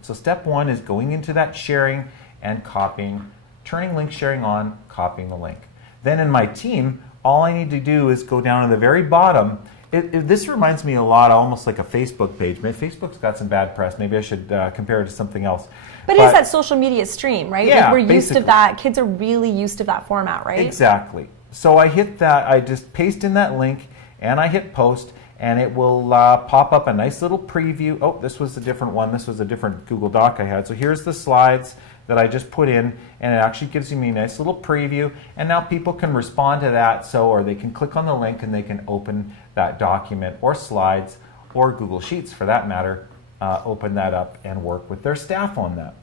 So step 1 is going into that sharing and copying, turning link sharing on, copying the link. Then in my team, all I need to do is go down to the very bottom. This reminds me a lot, almost like a Facebook page. Maybe Facebook's got some bad press. Maybe I should compare it to something else. But it is that social media stream, right? Yeah, like we're used basically. to that. Kids are really used to that format, right? Exactly. So I hit that, I just paste in that link, and I hit post, and it will pop up a nice little preview. Oh, this was a different one. This was a different Google Doc I had. So here's the slides that I just put in, and it actually gives me a nice little preview. And now people can respond to that, or they can click on the link and they can open that document or slides or Google Sheets for that matter, open that up and work with their staff on that.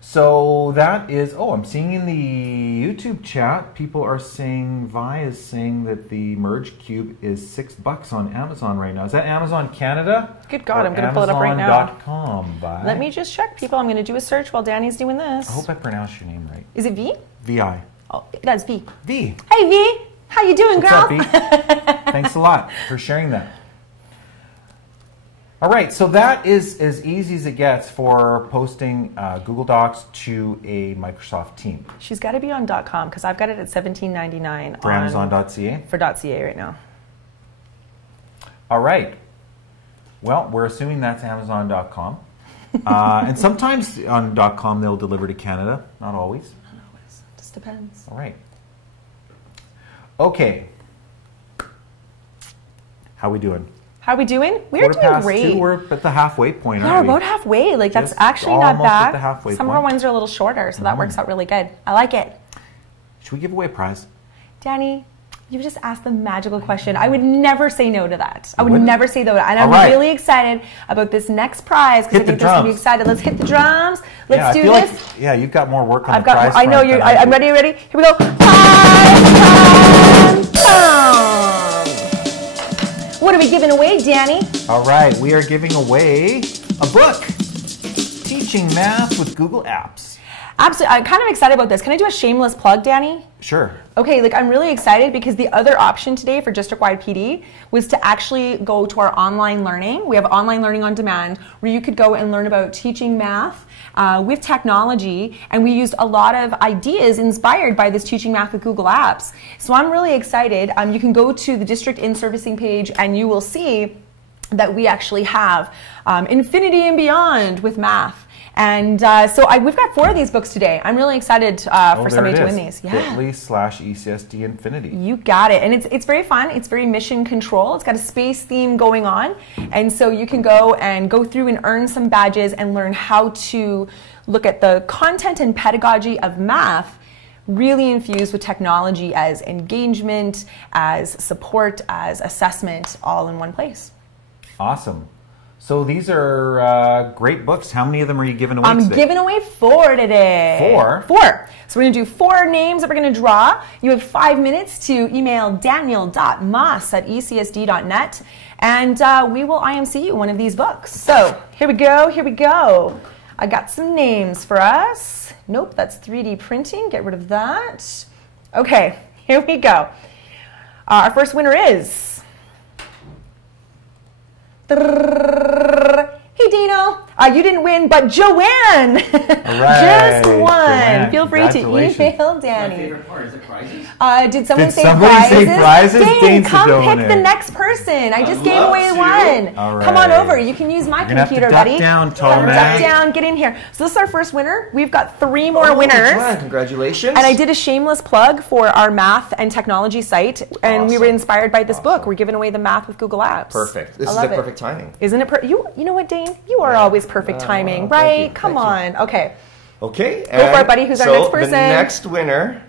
So that is, oh, I'm seeing in the YouTube chat, people are saying, Vi is saying that the Merge Cube is $6 on Amazon right now. Is that Amazon Canada? Good God, I'm going to pull it up right now. Amazon.com, Vi. Let me just check, people. I'm going to do a search while Danny's doing this. I hope I pronounced your name right. Is it V? VI. Oh, that's V. V. Hey, V. How you doing, What's girl? up, V? Thanks a lot for sharing that. All right, so that is as easy as it gets for posting Google Docs to a Microsoft team. She's got to be on .com because I've got it at $17.99 For Amazon.ca? For .ca right now. All right. Well, we're assuming that's Amazon.com. And sometimes on .com they'll deliver to Canada. Not always. Not always. Just depends. All right. Okay. How we doing? How are we doing? We're doing great. 2, we're at the halfway point, Yeah, aren't we're we? about halfway. Like, that's Just actually not almost at bad. the halfway Some of our point. ones are a little shorter, so that works out really good. I like it. Should we give away a prize? Danny, you just asked the magical question. I would never say no to that. I would wouldn't? never say no to that. And All I'm right. really excited about this next prize because I Hit the think this will be drums. excited. Let's hit the drums. Let's do I feel this. like, yeah, you've got more work on I've the prize got. I know front you're. than I I'm do. ready. Ready? Here we go. Prize. What are we giving away, Danny? All right, we are giving away a book, Teaching Math with Google Apps. Absolutely. I'm kind of excited about this. Can I do a shameless plug, Danny? Sure. Okay, like I'm really excited because the other option today for district-wide PD was to actually go to our online learning. We have online learning on demand where you could go and learn about teaching math with technology, and we used a lot of ideas inspired by this Teaching Math with Google Apps. So I'm really excited. You can go to the district in-servicing page and you will see that we actually have infinity and beyond with math. And we've got 4 of these books today. I'm really excited for somebody to win these. Yeah. bit.ly/ECSD Infinity. You got it. And it's very fun. It's very mission control. It's got a space theme going on. And so you can go through and earn some badges and learn how to look at the content and pedagogy of math really infused with technology as engagement, as support, as assessment, all in one place. Awesome. So these are great books. How many of them are you giving away today? I'm giving away 4 today. 4? 4. So we're going to do 4 names that we're going to draw. You have 5 minutes to email daniel.moss@ecsd.net, and we will IMC you one of these books. So here we go. Here we go. I got some names for us. Nope, that's 3D printing. Get rid of that. Okay, here we go. Our first winner is... Hey Dino, you didn't win, but Joanne just won. Joanne, feel free to email Danny. My favorite part is the prizes. Did someone say somebody prizes? say prizes? Dang, Dane's come the pick donor. the next person. I just gave love away to. one. All Come on right. over. You can use my You're gonna have to computer, duck buddy. down, tall Duck man. down, get in here. So this is our first winner. We've got 3 more winners. Joanne, congratulations. And I did a shameless plug for our math and technology site, and we were inspired by this book. We're giving away the Math with Google Apps. Perfect. This I is love the it. perfect timing. Isn't it? You know what, Dane? You are always perfect timing, right? you, Come thank on. Okay. Okay. Go for it, buddy. Who's our next person? The next winner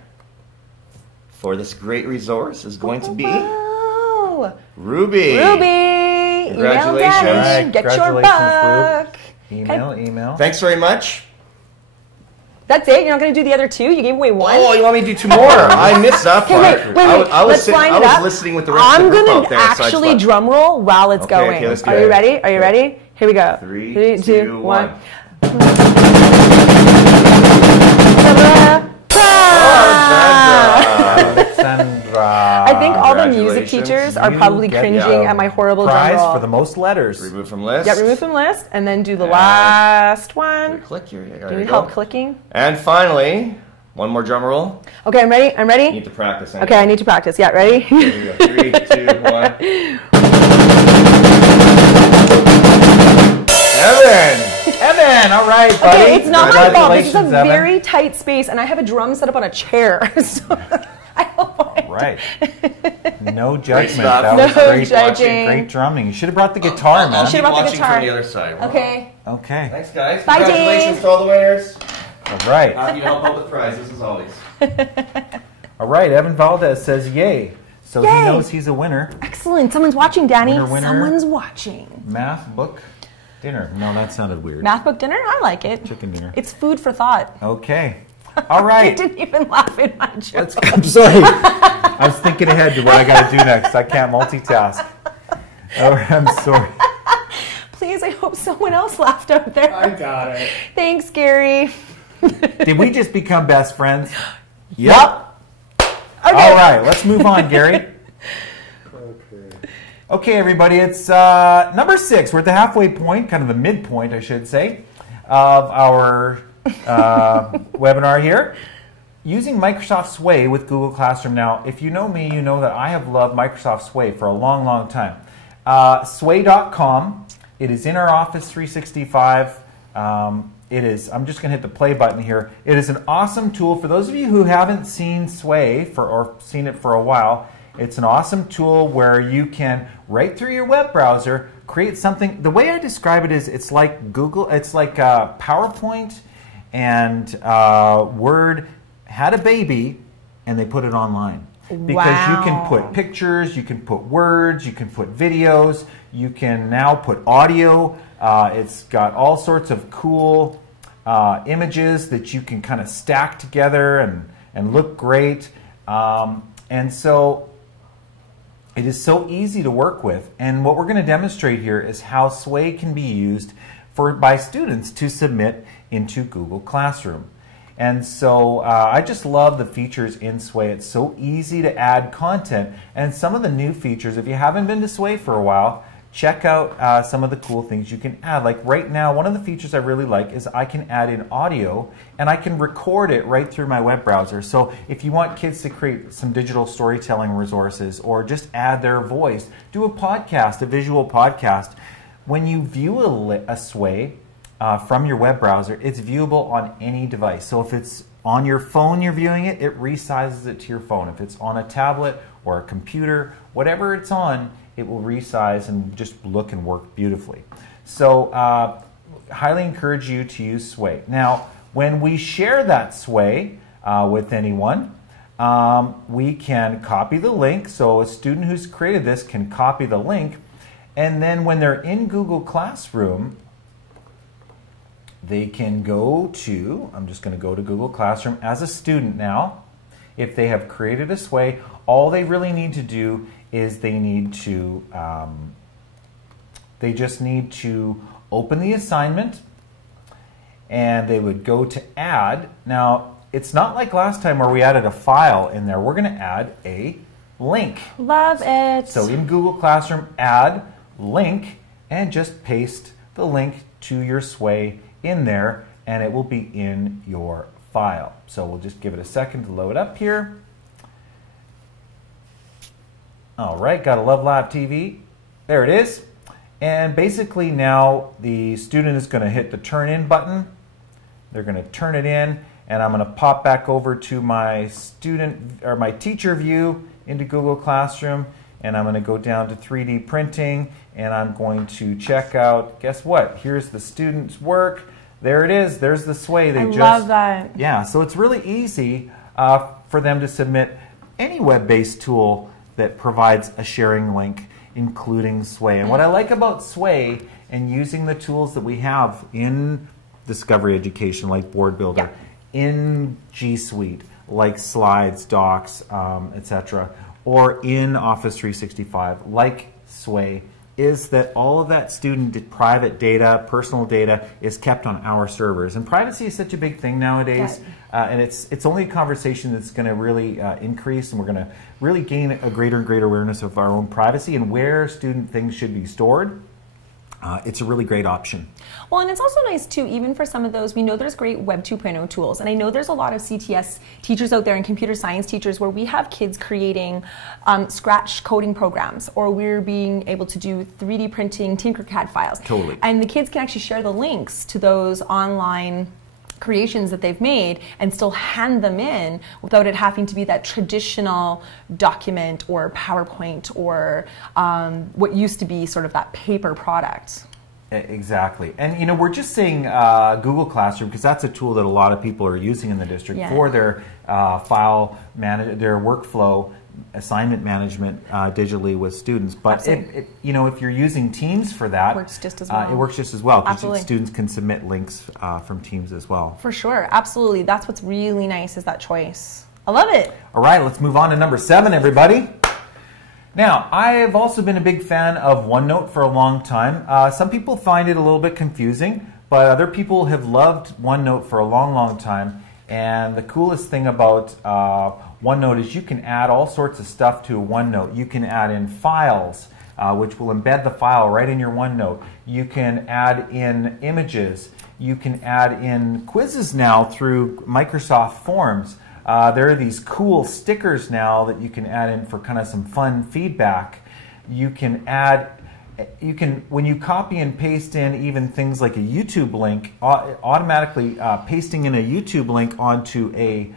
for this great resource is going to be Oh, Ruby. Ruby. Congratulations. Email Danny. All right, Get your congratulations, book. Email. Thanks very much. That's it? You're not going to do the other 2? You gave away 1? Oh, you want me to do 2 more? I missed that part. Wait. I was Let's line I it was up. listening with the rest of I'm the group going out to there. so I just actually thought- drum roll while it's Okay, going. okay, let's do Are it. you ready? Are you ready? Here we go. 3, 2, 1. Sandra. I think all the music Congratulations. teachers are You probably get cringing the at my horrible drum prize roll. for the most letters. Remove from list. Yeah, remove from list, and then do the last one. Click here. Do you need help clicking? And finally, one more drum roll. Okay, I'm ready. I'm You ready. need to practice. Okay, I need to practice. Yeah, ready? Here we go. 3, 2, 1. Evan, all right, buddy. Okay, it's not my fault. This is a Congratulations, Evan. very tight space, and I have a drum set up on a chair. So I hope I Right. No judgment. stuff. That No was great. judging. Great drumming. You should have brought the guitar, man. You should have brought the watching guitar. from the other side. Okay. Okay. Thanks, guys. Bye, Congratulations Dave. to all the winners. All right. Happy to help out with prizes as always. All right. Evan Valdez says yay. So Yay. he knows he's a winner. Excellent. Someone's watching, Danny. Winner. Someone's watching. Math book dinner. No, that sounded weird. Math book dinner? I like it. Chicken dinner. It's food for thought. Okay. All You right. didn't even laugh at my joke. I'm sorry. I was thinking ahead to what I got to do next. I can't multitask. Oh, I'm sorry. Please, I hope someone else laughed out there. I got it. Thanks, Gary. Did we just become best friends? Yep. Okay. All right, let's move on, Gary. Okay, everybody, it's number 6. We're at the halfway point, kind of the midpoint, I should say, of our webinar here. Using Microsoft Sway with Google Classroom. Now, if you know me, you know that I have loved Microsoft Sway for a long, long time. Sway.com. It is in our Office 365. It is, I'm just going to hit the play button here. It is an awesome tool. For those of you who haven't seen Sway or seen it for a while, it's an awesome tool where you can, right through your web browser, create something. The way I describe it is it's like Google, it's like PowerPoint and Word had a baby and they put it online. Because you can put pictures, you can put words, you can put videos, you can now put audio. It's got all sorts of cool images that you can kind of stack together and look great. And so it is so easy to work with. And what we're going to demonstrate here is how Sway can be used by students to submit into Google Classroom. And so I just love the features in Sway. It's so easy to add content. And some of the new features, if you haven't been to Sway for a while, check out some of the cool things you can add. Like right now, one of the features I really like is I can add in audio and I can record it right through my web browser. So if you want kids to create some digital storytelling resources or just add their voice, do a podcast, a visual podcast. When you view a Sway from your web browser, it's viewable on any device. So if it's on your phone you're viewing it, it resizes it to your phone. If it's on a tablet or a computer, whatever it's on, it will resize and just look and work beautifully. So highly encourage you to use Sway. Now, when we share that Sway with anyone, we can copy the link. So a student who's created this can copy the link, and then when they're in Google Classroom, they can go to, I'm just going to go to Google Classroom as a student now. If they have created a Sway, all they really need to do is they just need to open the assignment, and they would go to add. Now, it's not like last time where we added a file in there. We're going to add a link. Love it. So in Google Classroom, add link, and just paste the link to your Sway in there, and it will be in your file. So we'll just give it a second to load up here. All right, gotta love live TV. There it is. And basically now the student is going to hit the turn in button. They're going to turn it in, and I'm going to pop back over to my student or my teacher view into Google Classroom, and I'm going to go down to 3D printing, and I'm going to check out, guess what? Here's the student's work. There it is. There's the Sway. I love that. Yeah, so it's really easy for them to submit any web-based tool that provides a sharing link, including Sway. And what I like about Sway and using the tools that we have in Discovery Education, like Board Builder, in G Suite, like Slides, Docs, etc., or in Office 365, like Sway, is that all of that student private data, personal data, is kept on our servers. And privacy is such a big thing nowadays, and it's only a conversation that's going to really increase, and we're going to really gain a greater and greater awareness of our own privacy and where student things should be stored. It's a really great option. Well, and it's also nice too, even for some of those, we know there's great Web 2.0 tools, and I know there's a lot of CTS teachers out there and computer science teachers where we have kids creating Scratch coding programs, or we're being able to do 3D printing Tinkercad files. Totally. And the kids can actually share the links to those online creations that they've made and still hand them in without it having to be that traditional document or PowerPoint or what used to be sort of that paper product. Exactly. And you know, we're just saying Google Classroom because that's a tool that a lot of people are using in the district for their their workflow assignment management digitally with students. But you know, if you're using Teams for that, it works just as well. It works just as well because students can submit links from Teams as well. For sure, absolutely. That's what's really nice is that choice. I love it. All right, let's move on to number 7, everybody. Now, I have also been a big fan of OneNote for a long time. Some people find it a little bit confusing, but other people have loved OneNote for a long, long time. And the coolest thing about OneNote is you can add all sorts of stuff to OneNote. You can add in files, which will embed the file right in your OneNote. You can add in images. You can add in quizzes now through Microsoft Forms. There are these cool stickers now that you can add in for kind of some fun feedback. You can add, when you copy and paste in even things like a YouTube link, automatically pasting in a YouTube link onto a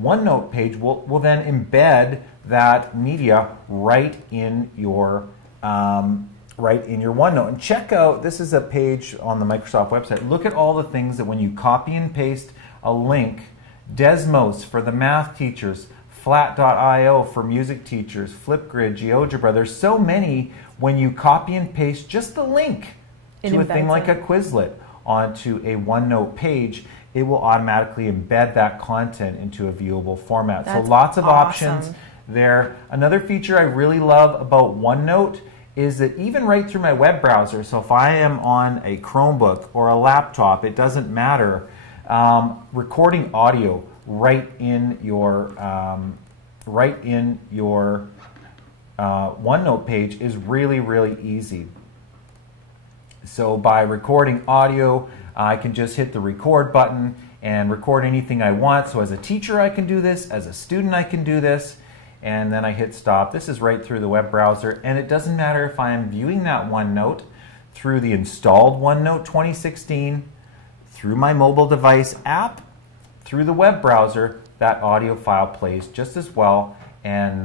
OneNote page will then embed that media right in your OneNote. And check out, this is a page on the Microsoft website. Look at all the things that when you copy and paste a link, Desmos for the math teachers, Flat.io for music teachers, Flipgrid, GeoGebra. There's so many when you copy and paste just the link to a thing like a Quizlet onto a OneNote page, it will automatically embed that content into a viewable format. So lots of options there. Another feature I really love about OneNote is that even right through my web browser, so if I am on a Chromebook or a laptop, it doesn't matter. recording audio right in your OneNote page is really, really easy. So by recording audio, I can just hit the record button and record anything I want. So as a teacher, I can do this. As a student, I can do this. And then I hit stop. This is right through the web browser. And it doesn't matter if I am viewing that OneNote through the installed OneNote 2016, through my mobile device app, through the web browser, that audio file plays just as well. And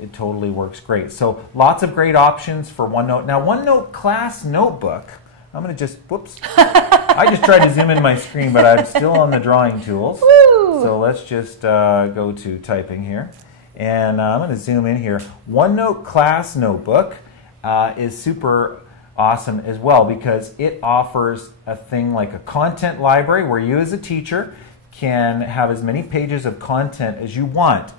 it totally works great. So lots of great options for OneNote. Now, OneNote Class Notebook, I'm going to just, whoops. I just tried to zoom in my screen, but I'm still on the drawing tools. Woo! So let's just go to typing here. And I'm going to zoom in here. OneNote Class Notebook is super awesome as well because it offers a thing like a content library where you as a teacher can have as many pages of content as you want.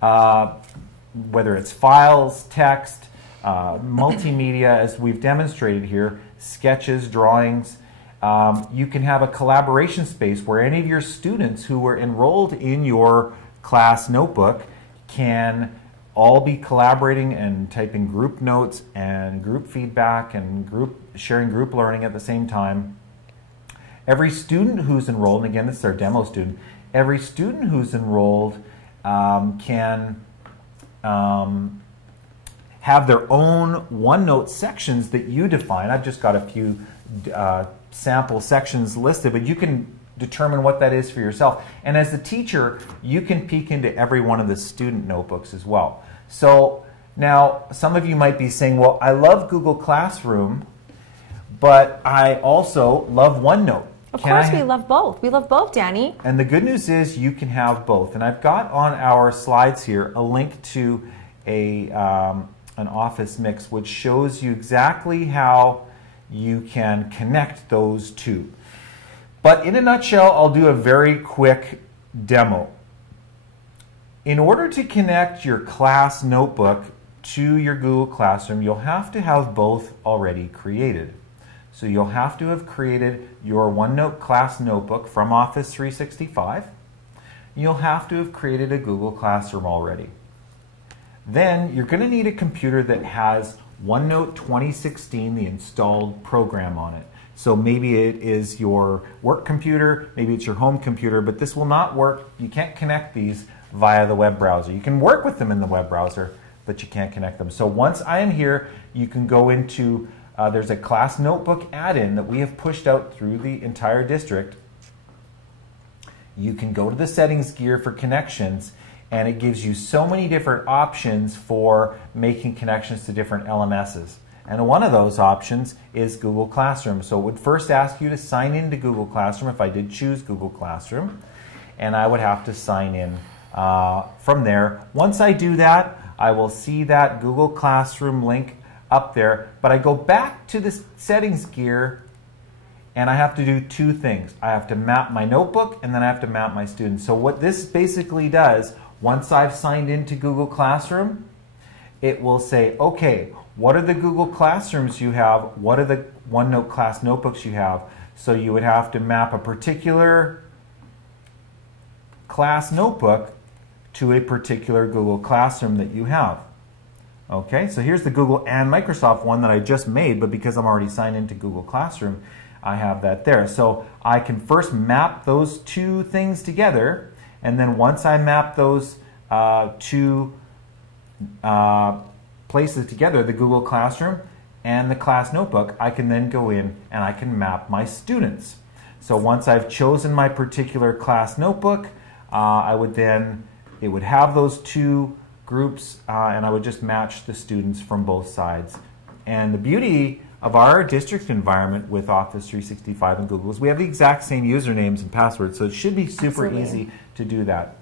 Whether it's files, text, multimedia, as we've demonstrated here, sketches, drawings. You can have a collaboration space where any of your students who were enrolled in your class notebook can all be collaborating and typing group notes and group feedback and sharing group learning at the same time. Every student who's enrolled, and again this is our demo student, every student who's enrolled can have their own OneNote sections that you define. I've just got a few sample sections listed, but you can determine what that is for yourself. And as the teacher, you can peek into every one of the student notebooks as well. So now some of you might be saying, well, I love Google Classroom, but I also love OneNote. Of course, we love both. We love both, Danny. And the good news is you can have both. And I've got on our slides here a link to an Office mix which shows you exactly how you can connect those two. But in a nutshell, I'll do a very quick demo. In order to connect your class notebook to your Google Classroom, you'll have to have both already created. So you'll have to have created your OneNote class notebook from Office 365. You'll have to have created a Google Classroom already. Then you're going to need a computer that has OneNote 2016, the installed program on it. So maybe it is your work computer, maybe it's your home computer, but this will not work. You can't connect these via the web browser. You can work with them in the web browser, but you can't connect them. So once I am here, you can go into there's a class notebook add-in that we have pushed out through the entire district. You can go to the settings gear for connections, and it gives you so many different options for making connections to different LMSs. And one of those options is Google Classroom. So it would first ask you to sign into Google Classroom if I did choose Google Classroom, and I would have to sign in from there. Once I do that, I will see that Google Classroom link up there, but I go back to the settings gear and I have to do two things. I have to map my notebook and then I have to map my students. So what this basically does, once I've signed into Google Classroom, it will say, okay, what are the Google Classrooms you have? What are the OneNote class notebooks you have? So you would have to map a particular class notebook to a particular Google Classroom that you have. Okay, so here's the Google and Microsoft one that I just made, but because I'm already signed into Google Classroom, I have that there. So I can first map those two things together, and then once I map those two places together, the Google Classroom and the class notebook, I can then go in and I can map my students. So once I've chosen my particular class notebook, it would have those two groups, and I would just match the students from both sides. And the beauty of our district environment with Office 365 and Google is we have the exact same usernames and passwords, so it should be super easy to do that.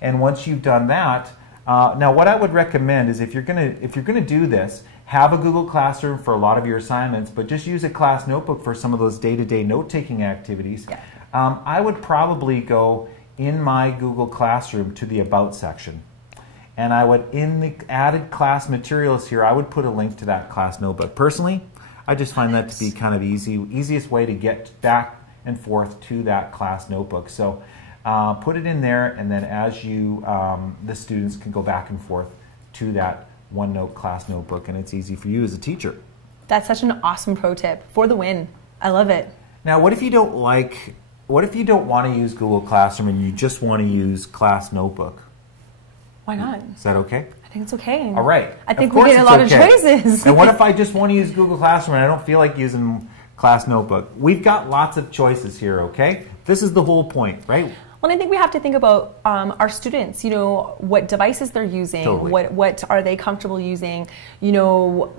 And once you've done that, now what I would recommend is if you're gonna do this, have a Google Classroom for a lot of your assignments, but just use a class notebook for some of those day-to-day note-taking activities. Yeah. I would probably go in my Google Classroom to the About section. And I would, in the added class materials here, I would put a link to that class notebook. Personally, I just find that to be kind of easiest way to get back and forth to that class notebook. So put it in there, and then as you, the students can go back and forth to that OneNote class notebook, and it's easy for you as a teacher. That's such an awesome pro tip for the win. I love it. Now, what if you don't want to use Google Classroom and you just want to use Class Notebook? Why not? Is that okay? I think it's okay. All right. I think we get a lot of choices. And what if I just want to use Google Classroom and I don't feel like using Class Notebook? We've got lots of choices here, okay? This is the whole point, right? Well, I think we have to think about our students, you know, what devices they're using, Totally. what are they comfortable using, you know,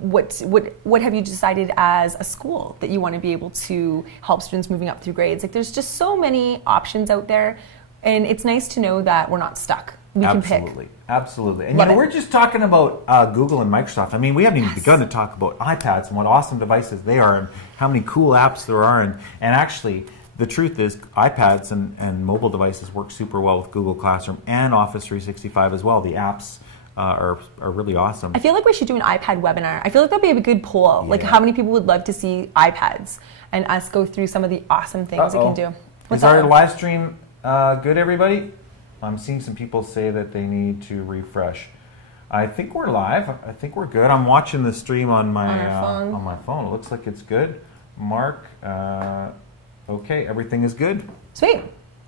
what have you decided as a school that you want to be able to help students moving up through grades. Like, there's just so many options out there, and it's nice to know that we're not stuck. We can pick. Absolutely. And you know, we're just talking about Google and Microsoft. I mean, we haven't even begun to talk about iPads and what awesome devices they are and how many cool apps there are. And actually, the truth is, iPads and mobile devices work super well with Google Classroom and Office 365 as well. The apps are really awesome. I feel like we should do an iPad webinar. I feel like that'd be a good poll. Yeah. Like, how many people would love to see iPads and us go through some of the awesome things it can do. Is our live stream good, everybody? I'm seeing some people say that they need to refresh. I think we're live. I think we're good. I'm watching the stream on my phone. It looks like it's good. Mark, okay, everything is good. Sweet.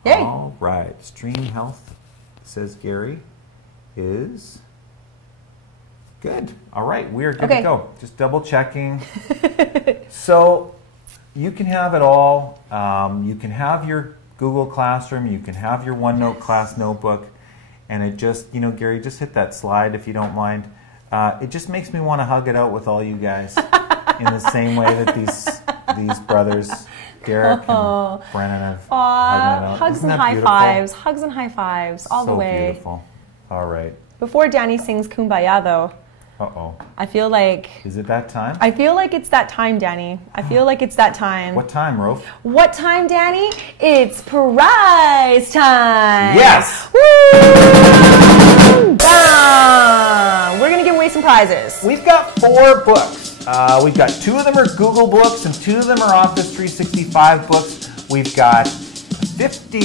Yay. All right. Stream health, says Gary, is good. All right, we are good to go. Just double checking. So you can have it all. You can have your Google Classroom, you can have your OneNote class notebook, and it just, you know, Gary, just hit that slide if you don't mind. It just makes me want to hug it out with all you guys in the same way that these brothers, Derek and Brennan, have hugged it out. Hugs and high fives, hugs and high fives all the way. So beautiful. All right. Before Danny sings Kumbaya, though, I feel like... Is it that time? I feel like it's that time, Danny. I feel like it's that time. What time, Rof? What time, Danny? It's prize time! Yes! Woo! We're going to give away some prizes. We've got 4 books. We've got 2 of them are Google books and 2 of them are Office 365 books. We've got 50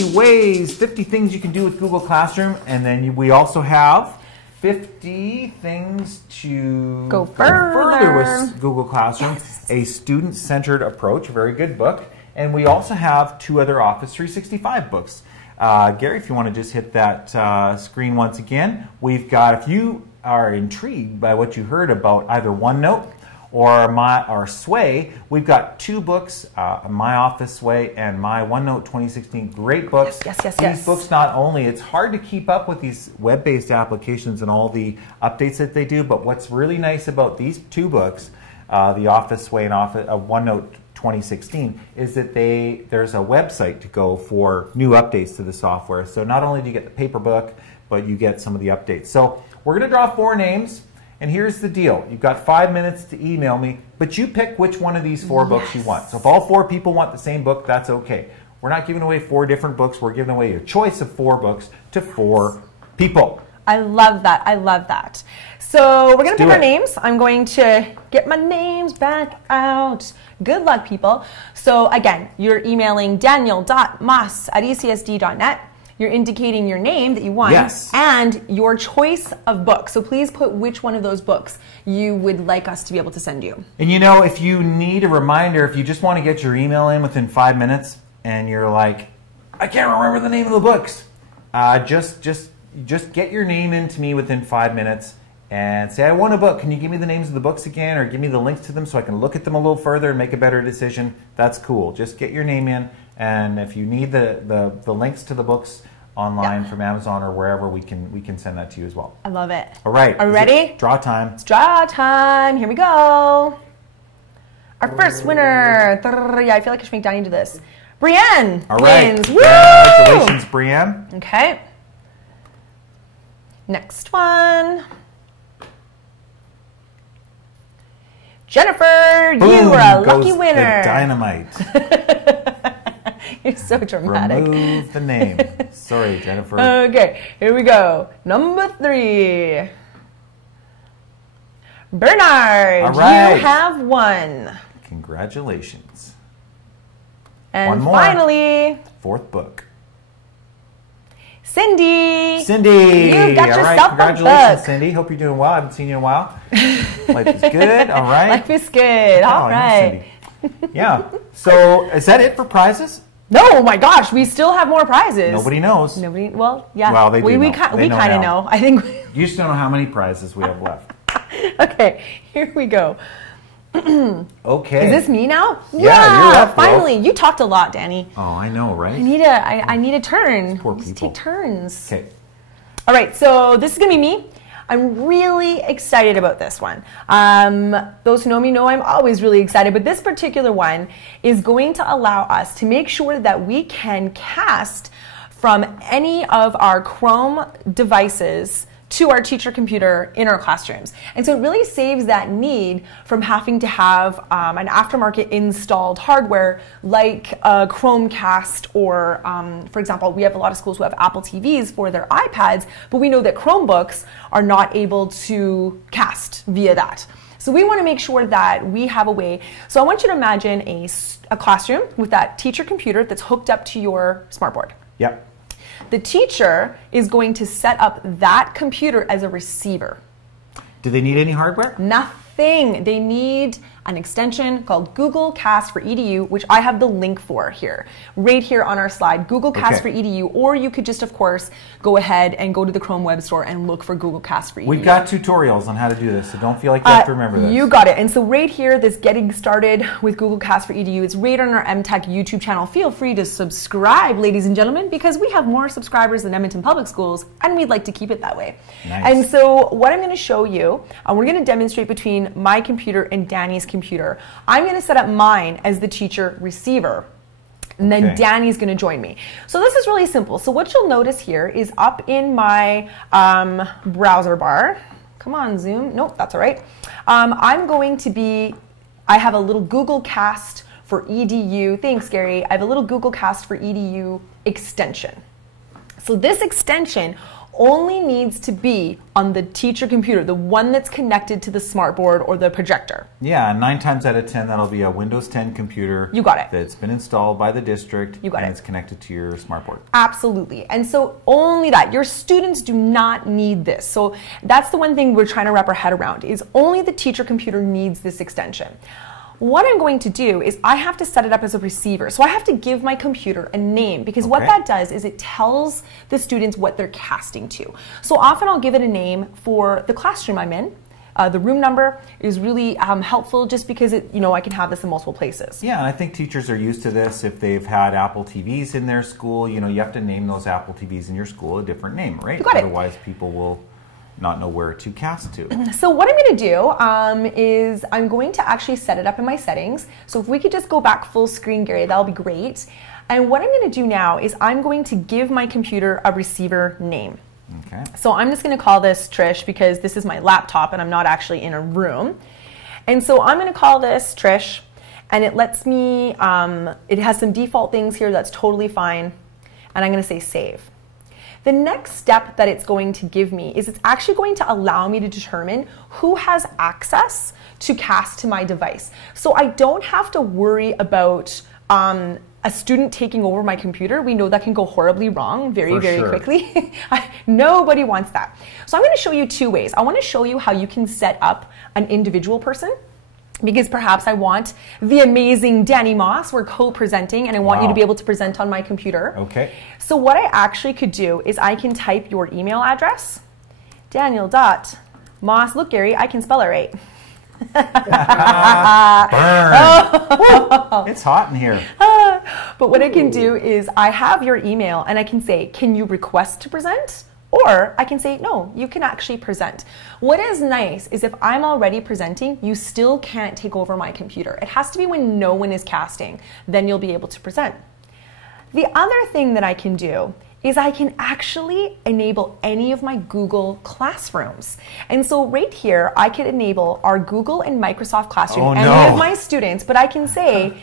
things you can do with Google Classroom, and then we also have 50 things to go further with Google Classroom, a student-centered approach, a very good book. And we also have 2 other Office 365 books. Gary, if you want to just hit that screen once again, we've got, if you are intrigued by what you heard about either OneNote or Sway, we've got 2 books, My Office Sway and My OneNote 2016. Great books. Yes. These books, not only, it's hard to keep up with these web-based applications and all the updates that they do, but what's really nice about these 2 books, the Office Sway and OneNote 2016, is that there's a website to go for new updates to the software. So not only do you get the paper book, but you get some of the updates. So we're going to draw 4 names. And here's the deal. You've got 5 minutes to email me, but you pick which one of these 4 books you want. So if all 4 people want the same book, that's okay. We're not giving away 4 different books. We're giving away a choice of 4 books to 4 people. I love that. I love that. So we're going to pick our names. I'm going to get my names back out. Good luck, people. So again, you're emailing daniel.moss@ecsd.net. You're indicating your name that you want and your choice of book. So please put which one of those books you would like us to be able to send you. And you know, if you need a reminder, if you just want to get your email in within 5 minutes and you're like, I can't remember the name of the books, just get your name in to me within 5 minutes and say, I want a book. Can you give me the names of the books again, or give me the links to them so I can look at them a little further and make a better decision? That's cool. Just get your name in. And if you need the links to the books online from Amazon or wherever, we can send that to you as well. I love it. All right. Are we ready? Draw time. It's draw time. Here we go. Our first winner. Yeah, I feel like I should make Danny do this. Brienne wins. Woo! Congratulations, Brienne. Okay. Next one. Jennifer, Boom, you are a lucky goes winner. The dynamite. You're so dramatic. Remove the name. Sorry, Jennifer. Okay, here we go. Number 3. Bernard, all right. you have won. Congratulations. And one more. finally, 4th book. Cindy. Cindy. You've got All right, yourself a congratulations, book. Cindy. Hope you're doing well. I haven't seen you in a while. Life is good. All right. Life is good. All right. Yeah. So is that it for prizes? No, oh my gosh, we still have more prizes. Nobody knows. Nobody, well, yeah. Well, they do we know. We kind of know. I think. You just don't know how many prizes we have left. Okay, here we go. Okay. Is this me now? Yeah, you're up, bro. Finally. You talked a lot, Danny. Oh, I know, right? I need a turn. Poor Let's people. take turns. Okay. All right, so this is going to be me. I'm really excited about this one. Those who know me know I'm always really excited, but this particular one is going to allow us to make sure that we can cast from any of our Chrome devices to our teacher computer in our classrooms. And so it really saves that need from having to have an aftermarket installed hardware like a Chromecast or, for example, we have a lot of schools who have Apple TVs for their iPads, but we know that Chromebooks are not able to cast via that. So we want to make sure that we have a way. So I want you to imagine a classroom with that teacher computer that's hooked up to your smartboard. Yep. The teacher is going to set up that computer as a receiver. Do they need any hardware? Nothing. They need an extension called Google Cast for EDU, which I have the link for here, right here on our slide, Google Cast for EDU, or you could just, of course, go ahead and go to the Chrome Web Store and look for Google Cast for EDU. We've got tutorials on how to do this, so don't feel like you have to remember this. You got it. And so right here, this getting started with Google Cast for EDU, it's right on our Emtech YouTube channel. Feel free to subscribe, ladies and gentlemen, because we have more subscribers than Edmonton Public Schools, and we'd like to keep it that way. Nice. And so what I'm going to show you, we're going to demonstrate between my computer and Danny's computer. I'm going to set up mine as the teacher receiver, and then Danny's going to join me. So this is really simple. So what you'll notice here is up in my browser bar. Come on, Zoom. Nope, that's all right. I'm going to be, I have a little Google Cast for EDU. Thanks, Gary. I have a little Google Cast for EDU extension. So this extension only needs to be on the teacher computer, the one that's connected to the smartboard or the projector. Yeah, 9 times out of 10, that'll be a Windows 10 computer. You got it. That's been installed by the district. You got it. And it's connected to your smartboard. Absolutely. And so only that. Your students do not need this. So that's the one thing we're trying to wrap our head around, is only the teacher computer needs this extension. What I'm going to do is I have to set it up as a receiver. So I have to give my computer a name, because what that does is it tells the students what they're casting to. So often I'll give it a name for the classroom I'm in. The room number is really helpful, just because I can have this in multiple places. Yeah, and I think teachers are used to this. If they've had Apple TVs in their school, you have to name those Apple TVs in your school a different name, right? You got it. Otherwise, people will not know where to cast to. So what I'm going to do is I'm going to actually set it up in my settings. So if we could just go back full screen, Gary, that'll be great. And what I'm going to do now is I'm going to give my computer a receiver name. Okay. So I'm just going to call this Trish, because this is my laptop and I'm not actually in a room. And so I'm going to call this Trish, and it lets me, it has some default things here that's totally fine. And I'm going to say save. The next step that it's going to give me is it's actually going to allow me to determine who has access to cast to my device. So I don't have to worry about a student taking over my computer. We know that can go horribly wrong very quickly. Nobody wants that. So I'm going to show you 2 ways. I want to show you how you can set up an individual person, because perhaps I want the amazing Danny Moss, we're co-presenting, and I want you to be able to present on my computer. Okay. So what I actually could do is I can type your email address, Daniel.Moss. Look, Gary, I can spell it right. Burn. It's hot in here. But what I can do is I have your email, and I can say, can you request to present? Or I can say, no, you can actually present. What is nice is if I'm already presenting, you still can't take over my computer. It has to be when no one is casting, then you'll be able to present. The other thing that I can do is I can actually enable any of my Google classrooms. And so right here, I could enable our Google and Microsoft Classroom, any of my students, but I can say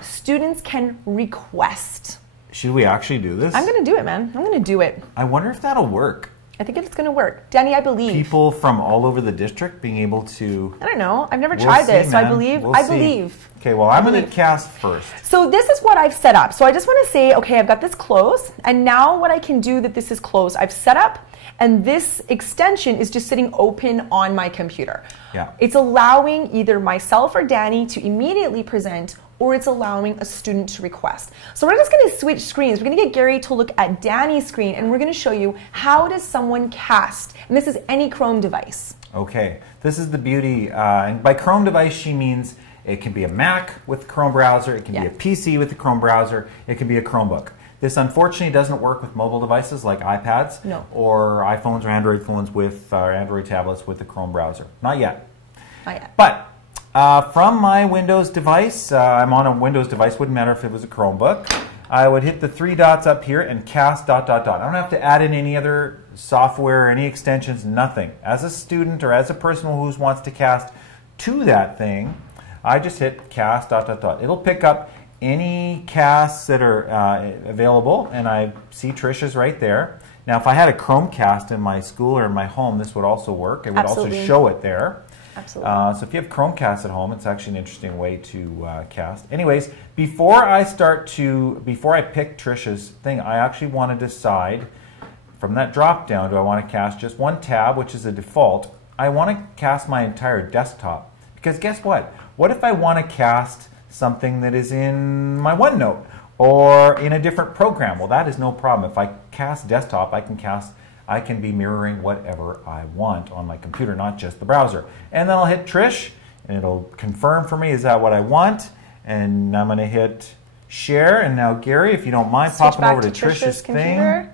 students can request. Should we actually do this? I'm going to do it, man. I'm going to do it. I wonder if that'll work. I think it's going to work. Danny, I believe. People from all over the district being able to... I don't know. I've never tried this, so I believe. We'll I see. believe. Okay, well, I'm going to cast first. So this is what I've set up. So I just want to say, okay, I've got this closed, and now what I can do that this is closed, I've set up, and this extension is just sitting open on my computer. Yeah. It's allowing either myself or Danny to immediately present, or it's allowing a student to request. So we're just going to switch screens. We're going to get Gary to look at Danny's screen, and we're going to show you how does someone cast. And this is any Chrome device. Okay, this is the beauty. And by Chrome device, she means it can be a Mac with the Chrome browser, it can be a PC with the Chrome browser, it can be a Chromebook. This unfortunately doesn't work with mobile devices like iPads or iPhones or Android phones with Android tablets with the Chrome browser. Not yet. Not yet. But from my Windows device, I'm on a Windows device, wouldn't matter if it was a Chromebook, I would hit the three dots up here and cast ... I don't have to add in any other software or any extensions, nothing. As a student or as a person who wants to cast to that thing, I just hit cast ... It'll pick up any casts that are available, and I see Trisha's right there. Now, if I had a Chromecast in my school or in my home, this would also work. It would also show it there. Absolutely. So if you have Chromecast at home, it's actually an interesting way to cast. Anyways, before I pick Trisha's thing, I actually want to decide from that drop down, do I want to cast just one tab, which is a default? I want to cast my entire desktop. Because guess what? What if I want to cast something that is in my OneNote or in a different program? Well, that is no problem. If I cast desktop, I can be mirroring whatever I want on my computer, not just the browser. And then I'll hit Trish, and it'll confirm for me, is that what I want? And I'm going to hit share. And now, Gary, if you don't mind popping over to Trish's thing.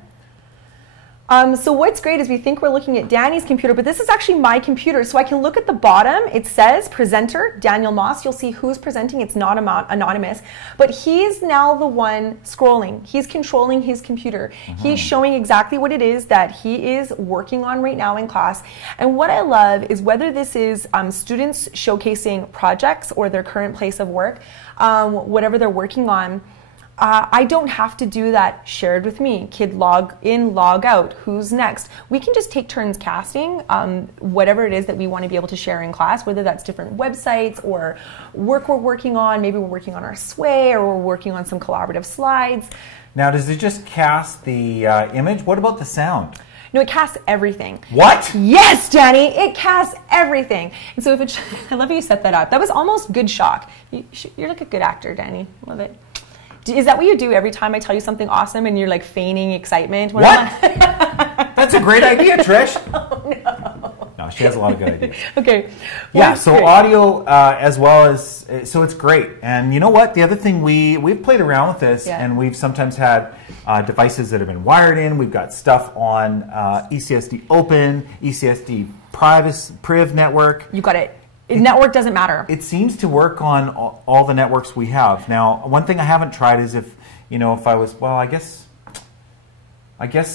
So what's great is we think we're looking at Danny's computer, but this is actually my computer. So I can look at the bottom. It says presenter, Daniel Moss. You'll see who's presenting. It's not anonymous. But he's now the one scrolling. He's controlling his computer. He's showing exactly what it is that he is working on right now in class. And what I love is whether this is students showcasing projects or their current place of work, whatever they're working on, I don't have to do that shared with me. Kid log in, log out, who's next. We can just take turns casting whatever it is that we want to be able to share in class, whether that's different websites or work we're working on. Maybe we're working on our sway or we're working on some collaborative slides. Now, does it just cast the image? What about the sound? No, it casts everything. What? Yes, Danny, it casts everything. And so if it, I love how you set that up. That was almost good shock. You're like a good actor, Danny. Love it. Is that what you do every time I tell you something awesome and you're like feigning excitement? What? That's a great idea, Trish. Oh, no. No, she has a lot of good ideas. Okay. Yeah, so audio as well as, so it's great. And you know what? The other thing, we've played around with this and we've sometimes had devices that have been wired in. We've got stuff on ECSD Open, ECSD Priv network. You got it. Network doesn't matter. It seems to work on all the networks we have. Now, one thing I haven't tried is if I was, well, I guess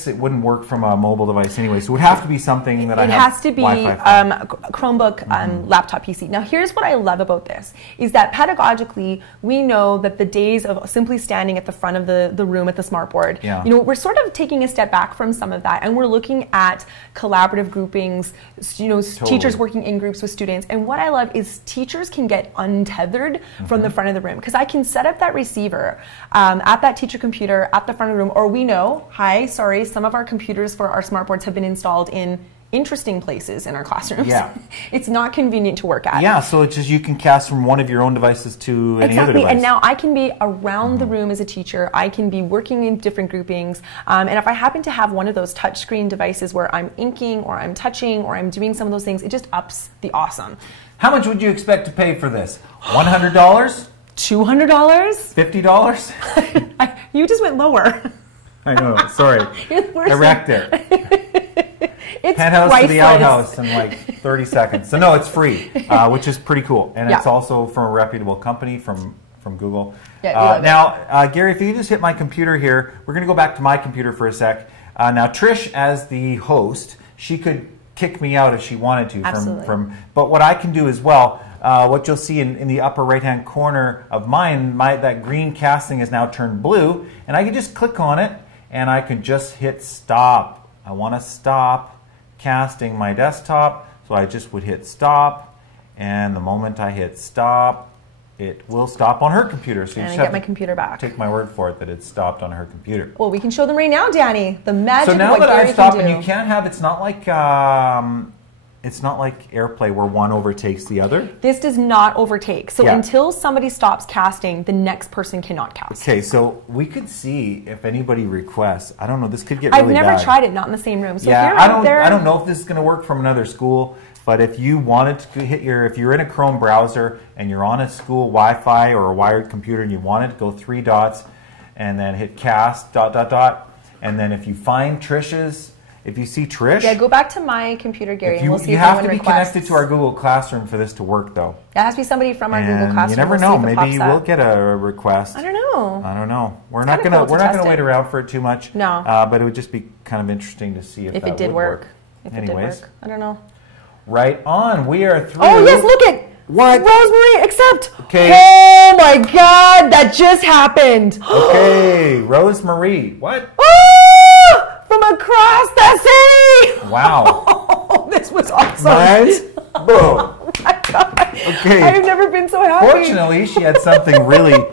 it wouldn't work from a mobile device anyway. So it would have to be something that I have. It has to be Chromebook, laptop, PC. Now, here's what I love about this is that pedagogically, we know that the days of simply standing at the front of the room at the smartboard, we're sort of taking a step back from some of that, and we're looking at collaborative groupings, teachers working in groups with students. And what I love is teachers can get untethered from the front of the room, because I can set up that receiver at that teacher computer at the front of the room, or we know, sorry, some of our computers for our smartboards have been installed in interesting places in our classrooms. Yeah. It's not convenient to work at. Yeah, so it's just you can cast from one of your own devices to any other device. And now I can be around the room as a teacher. I can be working in different groupings. And if I happen to have one of those touchscreen devices where I'm inking or I'm touching or I'm doing some of those things, it just ups the awesome. How much would you expect to pay for this? $100? $200? $50? You just went lower. I know, sorry. I wrecked it. It's Penthouse priceless. to the outhouse in like 30 seconds. So no, it's free, which is pretty cool. And it's also from a reputable company from Google. Yeah, now, Gary, if you just hit my computer here, we're going to go back to my computer for a sec. Now, Trish, as the host, she could kick me out if she wanted to. But what I can do as well, what you'll see in the upper right-hand corner of mine, that green casting is now turned blue, and I can just click on it, and I can just hit stop. I want to stop casting my desktop, so I just would hit stop, and the moment I hit stop, it will stop on her computer. So you And just I have get my to computer back. take my word for it that it's stopped on her computer. Well, we can show them right now, Danny. The magic So now of what that Gary I've stopped, can do. and you can't have, it's not like AirPlay where one overtakes the other. This does not overtake. So Yeah. until somebody stops casting, the next person cannot cast. Okay, so we could see if anybody requests. I don't know. This could get really I've never bad. tried it, not in the same room. So Yeah, if you're I out there, don't know if this is going to work from another school. But if you wanted to hit if you're in a Chrome browser and you're on a school Wi-Fi or a wired computer and you wanted to go 3 dots and then hit cast ... and then if you find Trish's, if you see Trish, yeah, go back to my computer, Gary, if and we'll see you if have anyone to be requests. connected to our Google Classroom for this to work, though. It has to be somebody from our Google And Classroom. you never We'll know. see if it Maybe pops you up. will get a request. I don't know. I don't know. We're It's not kinda gonna cool to test wait it. around for it too much. No. But it would just be kind of interesting to see if If that it did would work. If it did Anyways, work. I don't know. right on. We are through. Oh, yes, look at What? Rosemary, accept. Okay. Oh, my God, that just happened. Okay, Rosemary. What? Ah, from across the city. Wow. Oh, this was awesome. Right? Boom. Oh, my God. Okay. I've never been so happy. Fortunately, she had something really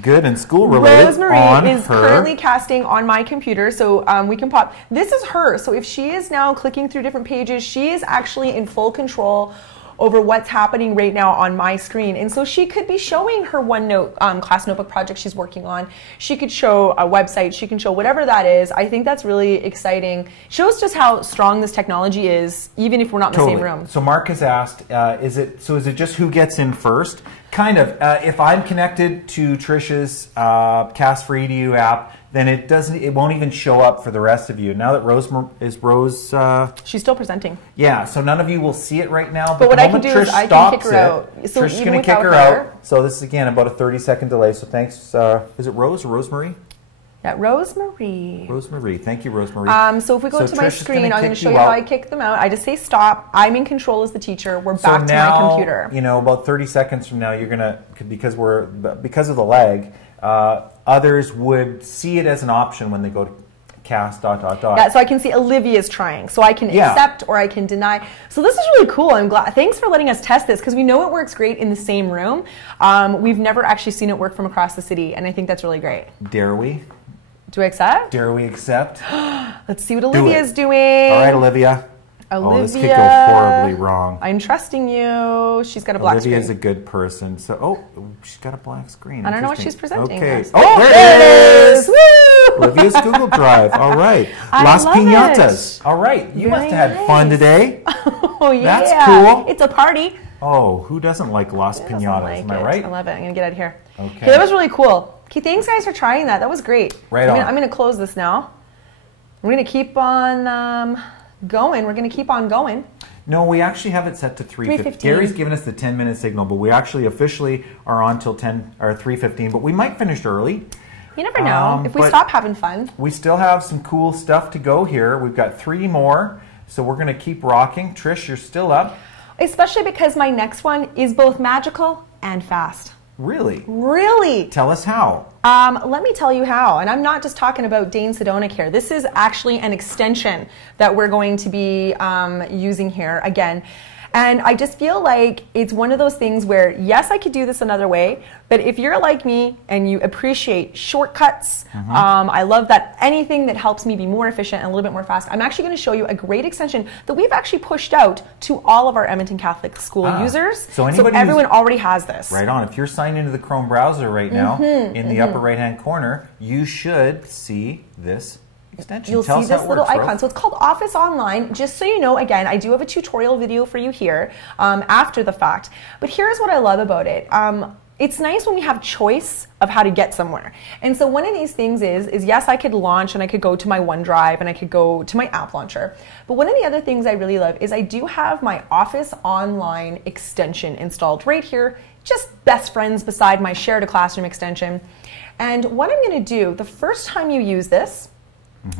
good and school related Rosemary on is her. currently casting on my computer, so we can pop. This is her. So if she is now clicking through different pages, she is actually in full control over what's happening right now on my screen. And so she could be showing her OneNote class notebook project she's working on. She could show a website. She can show whatever that is. I think that's really exciting. Shows just how strong this technology is, even if we're not in the same room. So Mark has asked, is it just who gets in first? Kind of. If I'm connected to Trish's Cast for EDU app, then it won't even show up for the rest of you. Now that Rose She's still presenting. yeah, so none of you will see it right now. But But what the I can moment do is Trish I can kick stops her out. it, So Trish's even going to kick without her her- out. So this is again about a 30-second delay. So thanks. Is it Rose or Rosemary? Yeah, Rosemary. Rosemary. Thank you, Rosemary. So if we go to my Trish is screen, gonna I'm going to kick show you you how out. I kick them out. I just say stop. I'm in control as the teacher. We're So back to now, my computer. you know, about 30 seconds from now, you're gonna because of the lag, others would see it as an option when they go to cast ... Yeah, so I can see Olivia's trying. So I can Yeah. accept or I can deny. So this is really cool. I'm glad. Thanks for letting us test this because we know it works great in the same room. We've never actually seen it work from across the city, and I think that's really great. Dare we? Do I accept? Dare we accept? Let's see what Olivia's doing. All right, Olivia. Olivia. Oh, this could go horribly wrong. I'm trusting you. She's got a black Olivia's screen. a good person. So, she's got a black screen. I don't know what Interesting. she's presenting. Okay. Yes. Oh, there it is. Woo! Olivia's Google Drive. All right. I Las love Piñatas. it. All right. You must Very have had fun nice. today. Oh, yeah. That's cool. It's a party. Oh, who doesn't like Las Who doesn't Piñatas? like Am I it? right? I love it. I'm going to get out of here. Okay. That was really cool. Okay, thanks, guys, for trying that. That was great. Right I'm on. going to close this now. We're going to keep on going. We're going to keep on going. No, we actually have it set to 3:15. 3:15. Gary's given us the 10-minute signal, but we actually officially are on till 3:15. But we might finish early. You never know. If we but stop having fun. We still have some cool stuff to go here. We've got 3 more, so we're going to keep rocking. Trish, you're still up. Especially because my next one is both magical and fast. Really? Really? Tell us how. Let me tell you how. And I'm not just talking about Dane Sedonic here. This is actually an extension that we're going to be using here again. And I just feel like it's one of those things where, yes, I could do this another way, but if you're like me and you appreciate shortcuts, I love that anything that helps me be more efficient and a little bit more fast, I'm actually going to show you a great extension that we've actually pushed out to all of our Edmonton Catholic School users. So everyone already has this. Right on. If you're signed into the Chrome browser right now, in the upper right-hand corner, you should see this extension. You'll Tell see us how this it little works, icon. Rose. So it's called Office Online. Just so you know, again, I do have a tutorial video for you here after the fact. But here's what I love about it. It's nice when we have choice of how to get somewhere. And so one of these things is yes, I could launch and I could go to my OneDrive and I could go to my app launcher. But one of the other things I really love is I do have my Office Online extension installed right here, just best friends beside my Share to Classroom extension. And what I'm going to do, the first time you use this,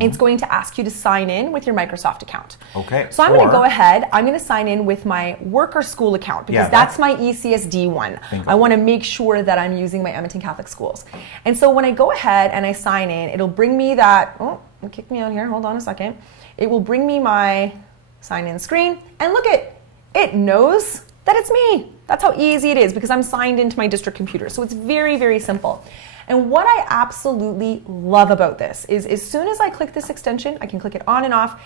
it's going to ask you to sign in with your Microsoft account. Okay. So I'm going to go ahead. I'm going to sign in with my work or school account because that's my ECSD one. I want to make sure that I'm using my Edmonton Catholic Schools. And so when I go ahead and I sign in, it'll bring me that, oh, it kicked me out here. Hold on a second. It will bring me my sign in screen. And look it knows that it's me. That's how easy it is because I'm signed into my district computer. So it's very, very simple. And what I absolutely love about this is as soon as I click this extension, I can click it on and off.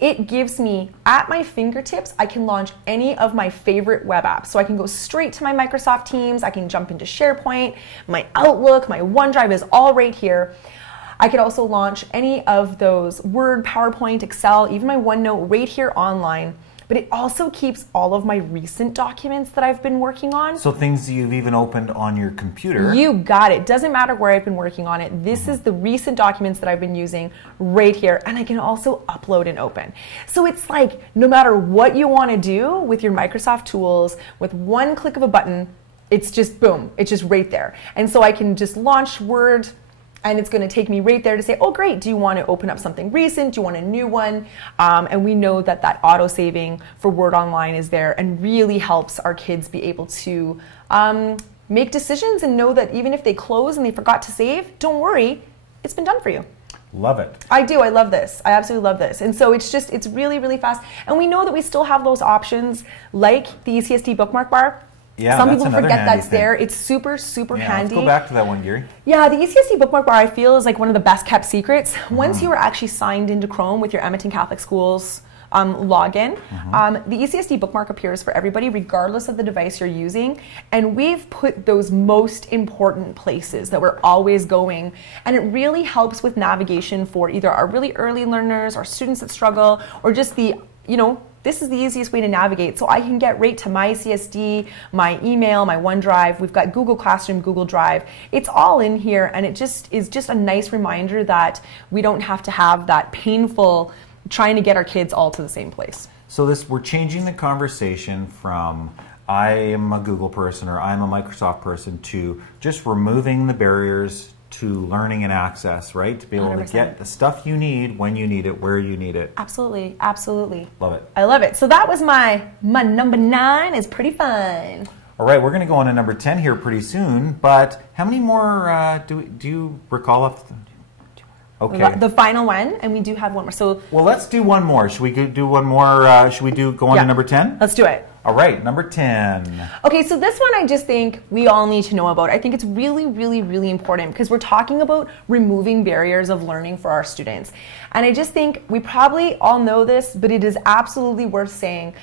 It gives me, at my fingertips, I can launch any of my favorite web apps. So I can go straight to my Microsoft Teams, I can jump into SharePoint, my Outlook, my OneDrive is all right here. I could also launch any of those Word, PowerPoint, Excel, even my OneNote right here online. But it also keeps all of my recent documents that I've been working on. So things you've even opened on your computer. You got it. Doesn't matter where I've been working on it. This is the recent documents that I've been using right here. And I can also upload and open. So it's like no matter what you want to do with your Microsoft tools, with one click of a button, it's just boom. It's just right there. And so I can just launch Word, and it's going to take me right there to say, oh, great, do you want to open up something recent? Do you want a new one? And we know that that auto-saving for Word Online is there and really helps our kids be able to make decisions and know that even if they close and they forgot to save, don't worry, it's been done for you. Love it. I do. I love this. I absolutely love this. And so it's really, really fast. And we know that we still have those options like the ECSD bookmark bar. Yeah, some people forget that's thing. there. It's super, super handy. Let's go back to that one, Gary. Yeah, the ECSD bookmark bar I feel is like one of the best kept secrets. Once you are actually signed into Chrome with your Edmonton Catholic Schools login, the ECSD bookmark appears for everybody regardless of the device you're using. And we've put those most important places that we're always going. And it really helps with navigation for either our really early learners, our students that struggle, or just the, this is the easiest way to navigate. So I can get right to my CSD, my email, my OneDrive. We've got Google Classroom, Google Drive. It's all in here, and it just is just a nice reminder that we don't have to have that painful trying to get our kids all to the same place. So we're changing the conversation from I am a Google person or I'm a Microsoft person to just removing the barriers to learning and access, right? To be able 100%. to get the stuff you need when you need it, where you need it. Absolutely, absolutely. Love it. I love it. So that was my number 9 is pretty fun. All right, we're going to go on to number 10 here pretty soon, but how many more do you recall off? Okay. The final one, and we do have one more. So well, let's do one more. Should we do one more? Should we go on to number 10? Let's do it. All right, number 10. Okay, so this one I just think we all need to know about. I think it's really, really, really important because we're talking about removing barriers of learning for our students. And I just think we probably all know this, but it is absolutely worth saying,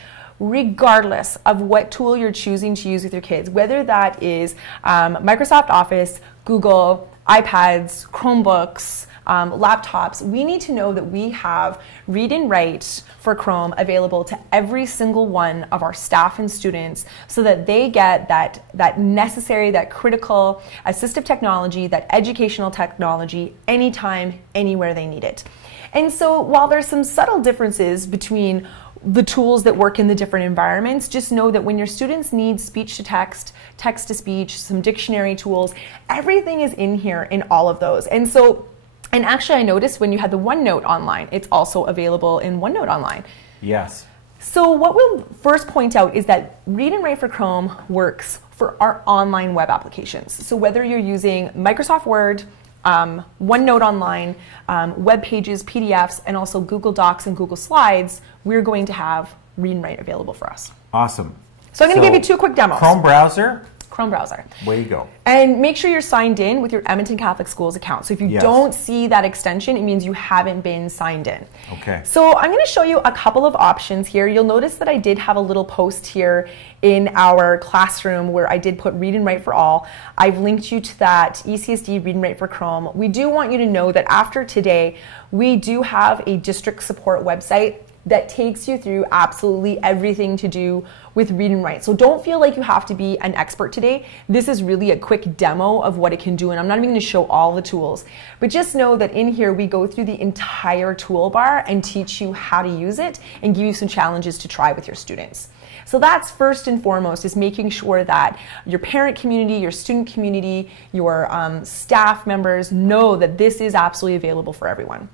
regardless of what tool you're choosing to use with your kids, whether that is Microsoft Office, Google, iPads, Chromebooks, laptops, we need to know that we have Read and Write for Chrome available to every single one of our staff and students so that they get that necessary, that critical assistive technology, that educational technology anytime, anywhere they need it. And so while there's some subtle differences between the tools that work in the different environments, just know that when your students need speech to text, text to speech, some dictionary tools, everything is in here in all of those. And actually, I noticed when you had the OneNote online, it's also available in OneNote online. Yes. So what we'll first point out is that Read and Write for Chrome works for our online web applications. So whether you're using Microsoft Word, OneNote online, web pages, PDFs, and also Google Docs and Google Slides, we're going to have Read and Write available for us. Awesome. So I'm going to give you 2 quick demos. Chrome browser. Chrome browser. Way to go. And make sure you're signed in with your Edmonton Catholic Schools account. So if you don't see that extension, it means you haven't been signed in. Okay. So I'm going to show you a couple of options here. You'll notice that I did have a little post here in our classroom where I did put Read and Write for All. I've linked you to that ECSD Read and Write for Chrome. We do want you to know that after today, we do have a district support website that takes you through absolutely everything to do with Read and Write. So don't feel like you have to be an expert today. This is really a quick demo of what it can do, and I'm not even going to show all the tools. But just know that in here we go through the entire toolbar and teach you how to use it and give you some challenges to try with your students. So that's first and foremost, is making sure that your parent community, your student community, your staff members know that this is absolutely available for everyone.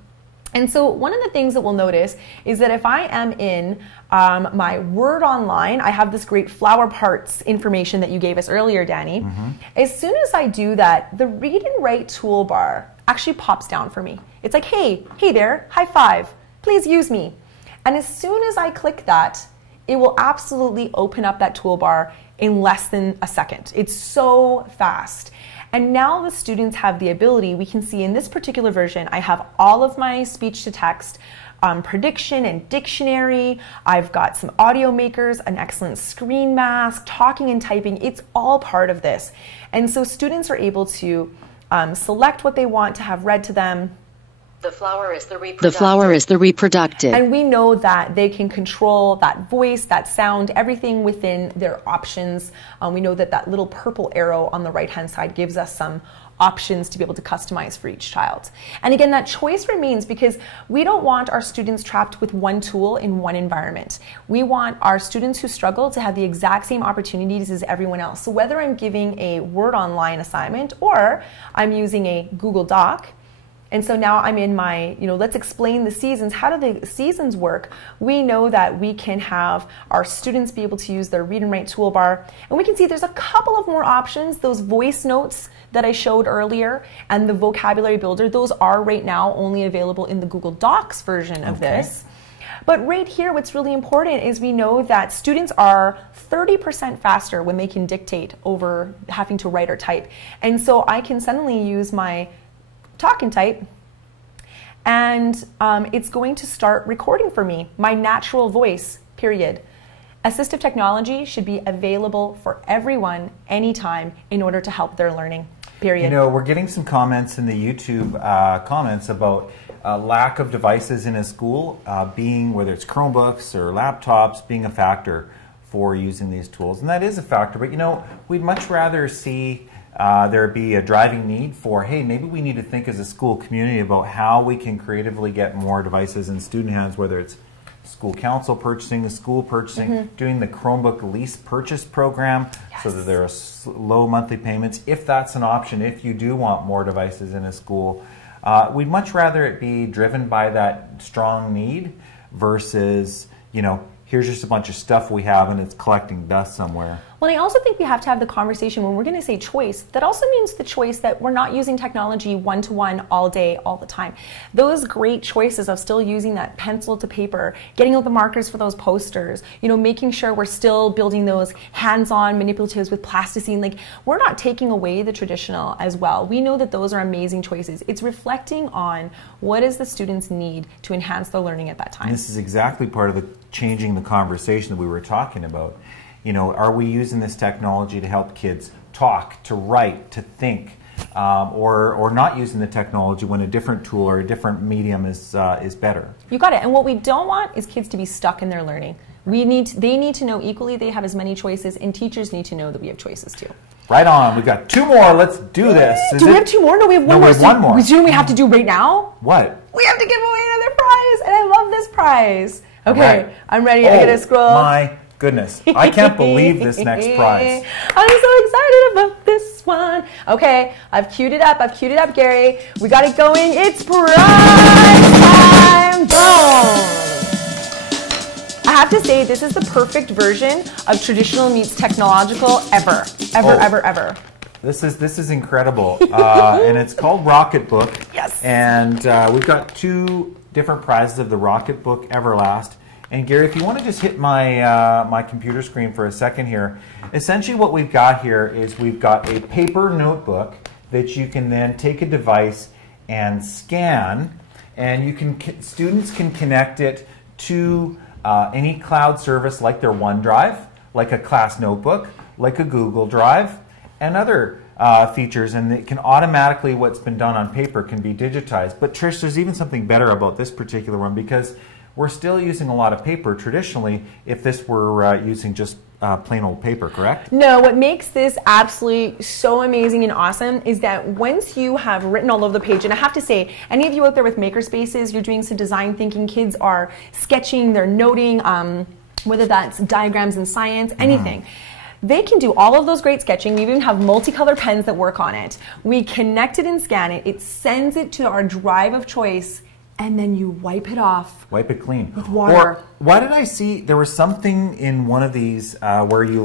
And so one of the things that we'll notice is that if I am in my Word Online, I have this great flower parts information that you gave us earlier, Danny. As soon as I do that, the read and write toolbar actually pops down for me. It's like, hey there, high five, please use me. And as soon as I click that, it will absolutely open up that toolbar in less than a second. It's so fast. And now the students have the ability, we can see in this particular version, I have all of my speech to text, prediction and dictionary. I've got some audio makers, an excellent screen mask, talking and typing. It's all part of this. And so students are able to select what they want to have read to them. The flower is the reproductive. And we know that they can control that voice, that sound, everything within their options. We know that that little purple arrow on the right-hand side gives us some options to be able to customize for each child. And again, that choice remains because we don't want our students trapped with one tool in one environment. We want our students who struggle to have the exact same opportunities as everyone else. So whether I'm giving a Word Online assignment or I'm using a Google Doc, and so now I'm in my, let's explain the seasons. How do the seasons work? We know that we can have our students be able to use their read and write toolbar. And we can see there's a couple of more options. Those voice notes that I showed earlier and the vocabulary builder, those are right now only available in the Google Docs version of this. But right here, what's really important is we know that students are 30% faster when they can dictate over having to write or type. And so I can suddenly use my talk and type, and it's going to start recording for me my natural voice, period. Assistive technology should be available for everyone, anytime, in order to help their learning, period. We're getting some comments in the YouTube comments about lack of devices in a school being, whether it's Chromebooks or laptops, being a factor for using these tools. And that is a factor, but we'd much rather see there be a driving need for, hey, maybe we need to think as a school community about how we can creatively get more devices in student hands, whether it's school council purchasing, the school purchasing, doing the Chromebook lease purchase program so that there are low monthly payments. If that's an option, if you do want more devices in a school, we'd much rather it be driven by that strong need versus, here's just a bunch of stuff we have and it's collecting dust somewhere. Well, I also think we have to have the conversation when we're going to say choice. That also means the choice that we're not using technology one-to-one all day, all the time. Those great choices of still using that pencil to paper, getting out the markers for those posters, making sure we're still building those hands-on manipulatives with plasticine. Like, we're not taking away the traditional as well. We know that those are amazing choices. It's reflecting on what does the students need to enhance their learning at that time. And this is exactly part of the changing the conversation that we were talking about. Are we using this technology to help kids talk, to write, to think, or not using the technology when a different tool or a different medium is better? You got it. And what we don't want is kids to be stuck in their learning. They need to know equally they have as many choices, and teachers need to know that we have choices too. Right on. We've got 2 more. Let's do this. Do we have 2 more? No, we have one more. We have one more. We have to do right now? What? We have to give away another prize, and I love this prize. Okay, right. I'm ready. I gotta scroll. My goodness. I can't believe this next prize. I'm so excited about this one. Okay, I've queued it up. Gary. We got it going. It's prize time. Boom. I have to say, this is the perfect version of traditional meets technological ever. This is incredible. And it's called Rocketbook. Yes. And we've got 2 different prizes of the Rocketbook Everlast. And Gary, if you want to just hit my my computer screen for a second here, essentially what we've got here is we've got a paper notebook that you can then take a device and scan, and students can connect it to any cloud service like their OneDrive, like a class notebook, like a Google Drive, and other features, and it can automatically, what's been done on paper can be digitized. But Trish, there's even something better about this particular one, because we're still using a lot of paper traditionally if this were using just plain old paper, correct? No, what makes this absolutely so amazing and awesome is that once you have written all over the page, and I have to say, any of you out there with makerspaces, you're doing some design thinking, kids are sketching, they're noting, whether that's diagrams in science, anything. They can do all of those great sketching. We even have multicolor pens that work on it. We connect it and scan it. It sends it to our drive of choice and then you wipe it off. Wipe it clean. With water. Or why did I see, there was something in one of these where you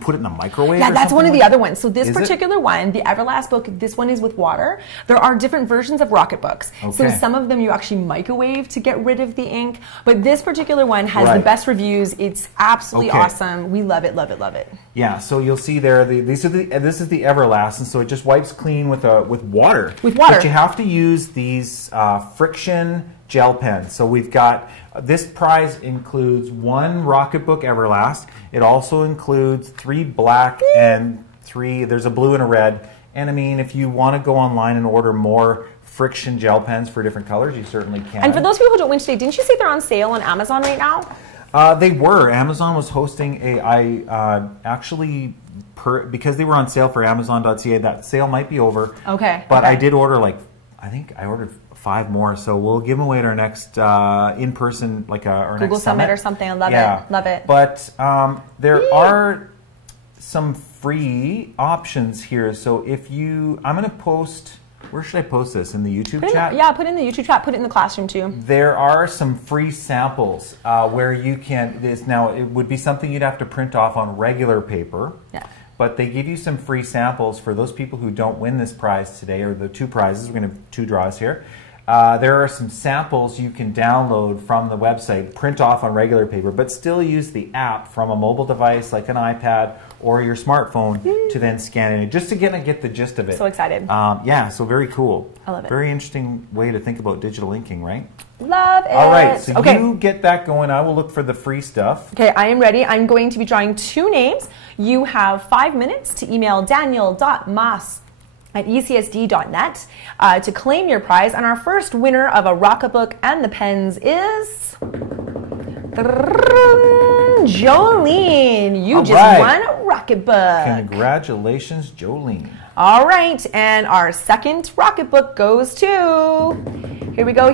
put it in the microwave? Yeah, or that's one of something the other ones. So this Is particular one, the Everlast book, this one is with water. There are different versions of Rocketbooks. So Okay. some of them you actually microwave to get rid of the ink. But this particular one has the Right. best reviews. It's absolutely Okay. awesome. We love it, love it, love it. Yeah, so you'll see there, this is the Everlast, and so it just wipes clean with water. With water. But you have to use these friction gel pens. So we've got, this prize includes 1 Rocketbook Everlast. It also includes 3 black and 3, there's a blue and a red. And I mean, if you want to go online and order more friction gel pens for different colors, you certainly can. And for those people who don't win today, didn't you say they're on sale on Amazon right now? They were. Amazon was hosting because they were on sale for Amazon.ca, that sale might be over. Okay. But okay. I did order I think I ordered 5 more, so we'll give them away at our next in-person, our Google next Summit or something. I love yeah. it. Love it. But there are some free options here. So I'm going to post, where should I post this? In the YouTube chat? Yeah, put it in the YouTube chat. Put it in the classroom too. There are some free samples where you can, now it would be something you'd have to print off on regular paper. Yeah. But they give you some free samples for those people who don't win this prize today, or the 2 prizes. We're going to have 2 draws here. There are some samples you can download from the website, print off on regular paper, but still use the app from a mobile device like an iPad or your smartphone to then scan it, just to get the gist of it. So excited. Yeah, so very cool. I love it. Very interesting way to think about digital inking, right? Love it. All right, so okay. you get that going. I will look for the free stuff. Okay, I am ready. I'm going to be drawing 2 names. You have 5 minutes to email daniel.moss@ecsd.net to claim your prize. And our first winner of a Rocketbook and the pens is Jolene. You just won a Rocketbook. Congratulations, Jolene. All right, and our second Rocketbook goes to, here we go.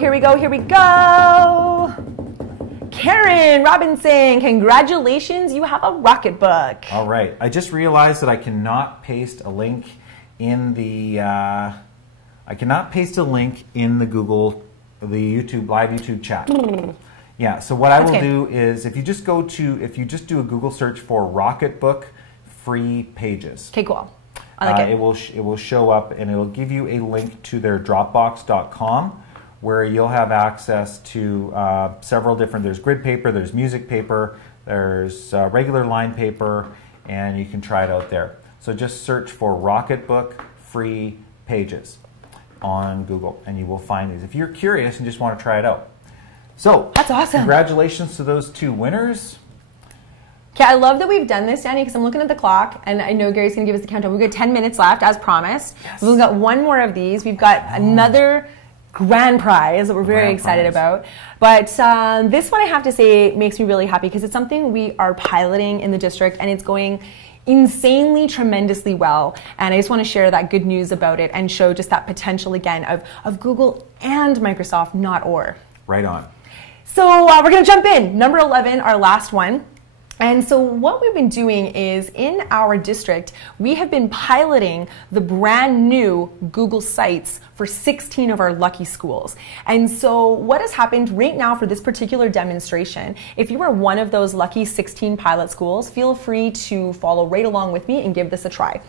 Karen Robinson, congratulations, you have a Rocketbook. All right, I just realized that I cannot paste a link in the Google, the live YouTube chat. Yeah, so what I will do is if you just do a Google search for Rocketbook free pages. Okay, cool. I like it. It will show up and it'll give you a link to their Dropbox.com where you'll have access to several different, there's grid paper, there's music paper, there's regular line paper, and you can try it out there. So just search for Rocketbook free pages on Google and you will find these if you're curious and just want to try it out. So that's awesome. Congratulations to those 2 winners. Okay, I love that we've done this, Danny, because I'm looking at the clock, and I know Gary's going to give us the countdown. We've got 10 minutes left, as promised. Yes. We've got 1 more of these. We've got another grand prize that we're very excited about. But this one, I have to say, makes me really happy because it's something we are piloting in the district, and it's going insanely, tremendously well. And I just want to share that good news about it and show just that potential, again, of Google and Microsoft, not or. Right on. So we're going to jump in. Number 11, our last one. And so what we've been doing is in our district, we have been piloting the brand new Google Sites for 16 of our lucky schools. And so what has happened right now for this particular demonstration, if you are one of those lucky 16 pilot schools, feel free to follow right along with me and give this a try.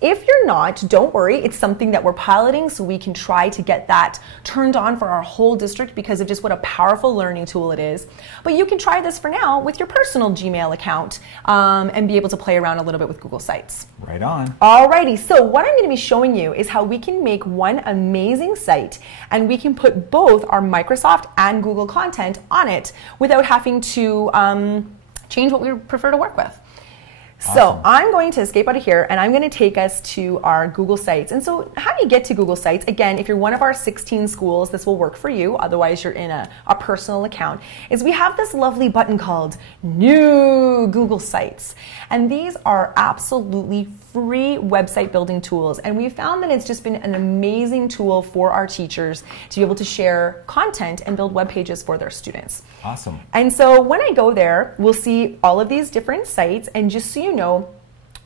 If you're not, don't worry, it's something that we're piloting so we can try to get that turned on for our whole district because of just what a powerful learning tool it is. But you can try this for now with your personal Gmail account and be able to play around a little bit with Google Sites. Right on. Alrighty, so what I'm going to be showing you is how we can make one amazing site and we can put both our Microsoft and Google content on it without having to change what we prefer to work with. Awesome. So I'm going to escape out of here and I'm going to take us to our Google Sites. And so how do you get to Google Sites? Again, if you're one of our 16 schools, this will work for you. Otherwise, you're in a personal account. Is we have this lovely button called New Google Sites. And these are absolutely free website building tools. And we found that it's just been an amazing tool for our teachers to be able to share content and build web pages for their students. Awesome. And so when I go there, we'll see all of these different sites. And just so you know,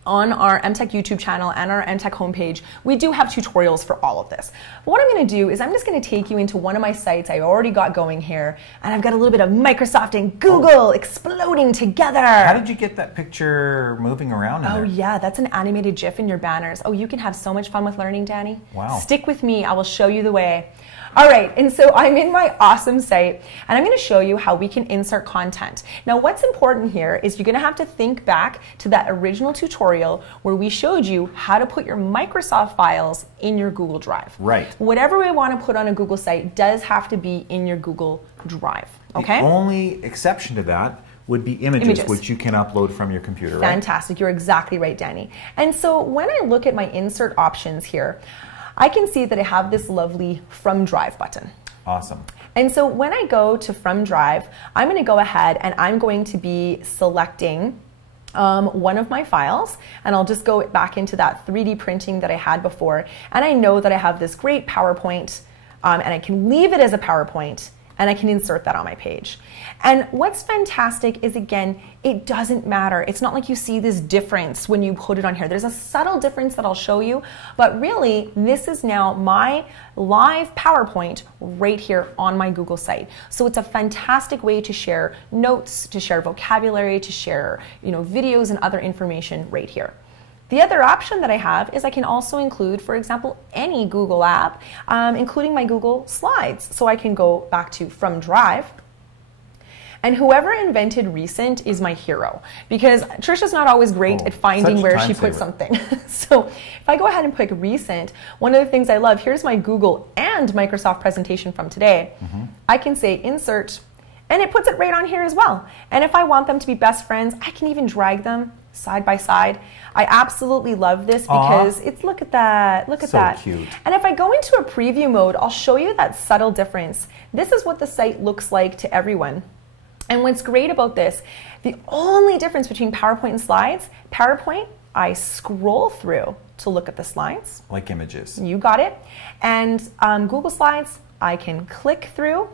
on our Emtech YouTube channel and our Emtech homepage, we do have tutorials for all of this. But what I'm going to do is I'm just going to take you into one of my sites I already got going here, and I've got a little bit of Microsoft and Google exploding together. How did you get that picture moving around in there? Oh yeah, that's an animated GIF in your banners. Oh, you can have so much fun with learning, Danny. Wow. Stick with me, I will show you the way. All right, and so I'm in my awesome site, and I'm going to show you how we can insert content. Now, what's important here is you're going to have to think back to that original tutorial where we showed you how to put your Microsoft files in your Google Drive. Right. Whatever we want to put on a Google site does have to be in your Google Drive, okay? The only exception to that would be images, which you can upload from your computer, right? Fantastic, you're exactly right, Danny. And so when I look at my insert options here, I can see that I have this lovely From Drive button. Awesome. And so when I go to From Drive, I'm going to go ahead and I'm going to be selecting one of my files, and I'll just go back into that 3D printing that I had before, and I know that I have this great PowerPoint, and I can leave it as a PowerPoint, and I can insert that on my page. And what's fantastic is, again, it doesn't matter. It's not like you see this difference when you put it on here. There's a subtle difference that I'll show you, but really, this is now my live PowerPoint right here on my Google site. So it's a fantastic way to share notes, to share vocabulary, to share, videos and other information right here. The other option that I have is I can also include, for example, any Google app, including my Google Slides. So I can go back to From Drive. And whoever invented Recent is my hero, because Trisha's not always great at finding where she put something. So if I go ahead and pick Recent, one of the things I love, here's my Google and Microsoft presentation from today. I can say Insert, and it puts it right on here as well. And if I want them to be best friends, I can even drag them side by side. I absolutely love this because it's, look at that, look at that. So cute. And if I go into a preview mode, I'll show you that subtle difference. This is what the site looks like to everyone. And what's great about this, the only difference between PowerPoint and slides, PowerPoint, I scroll through to look at the slides. Like images. You got it. And Google Slides, I can click through,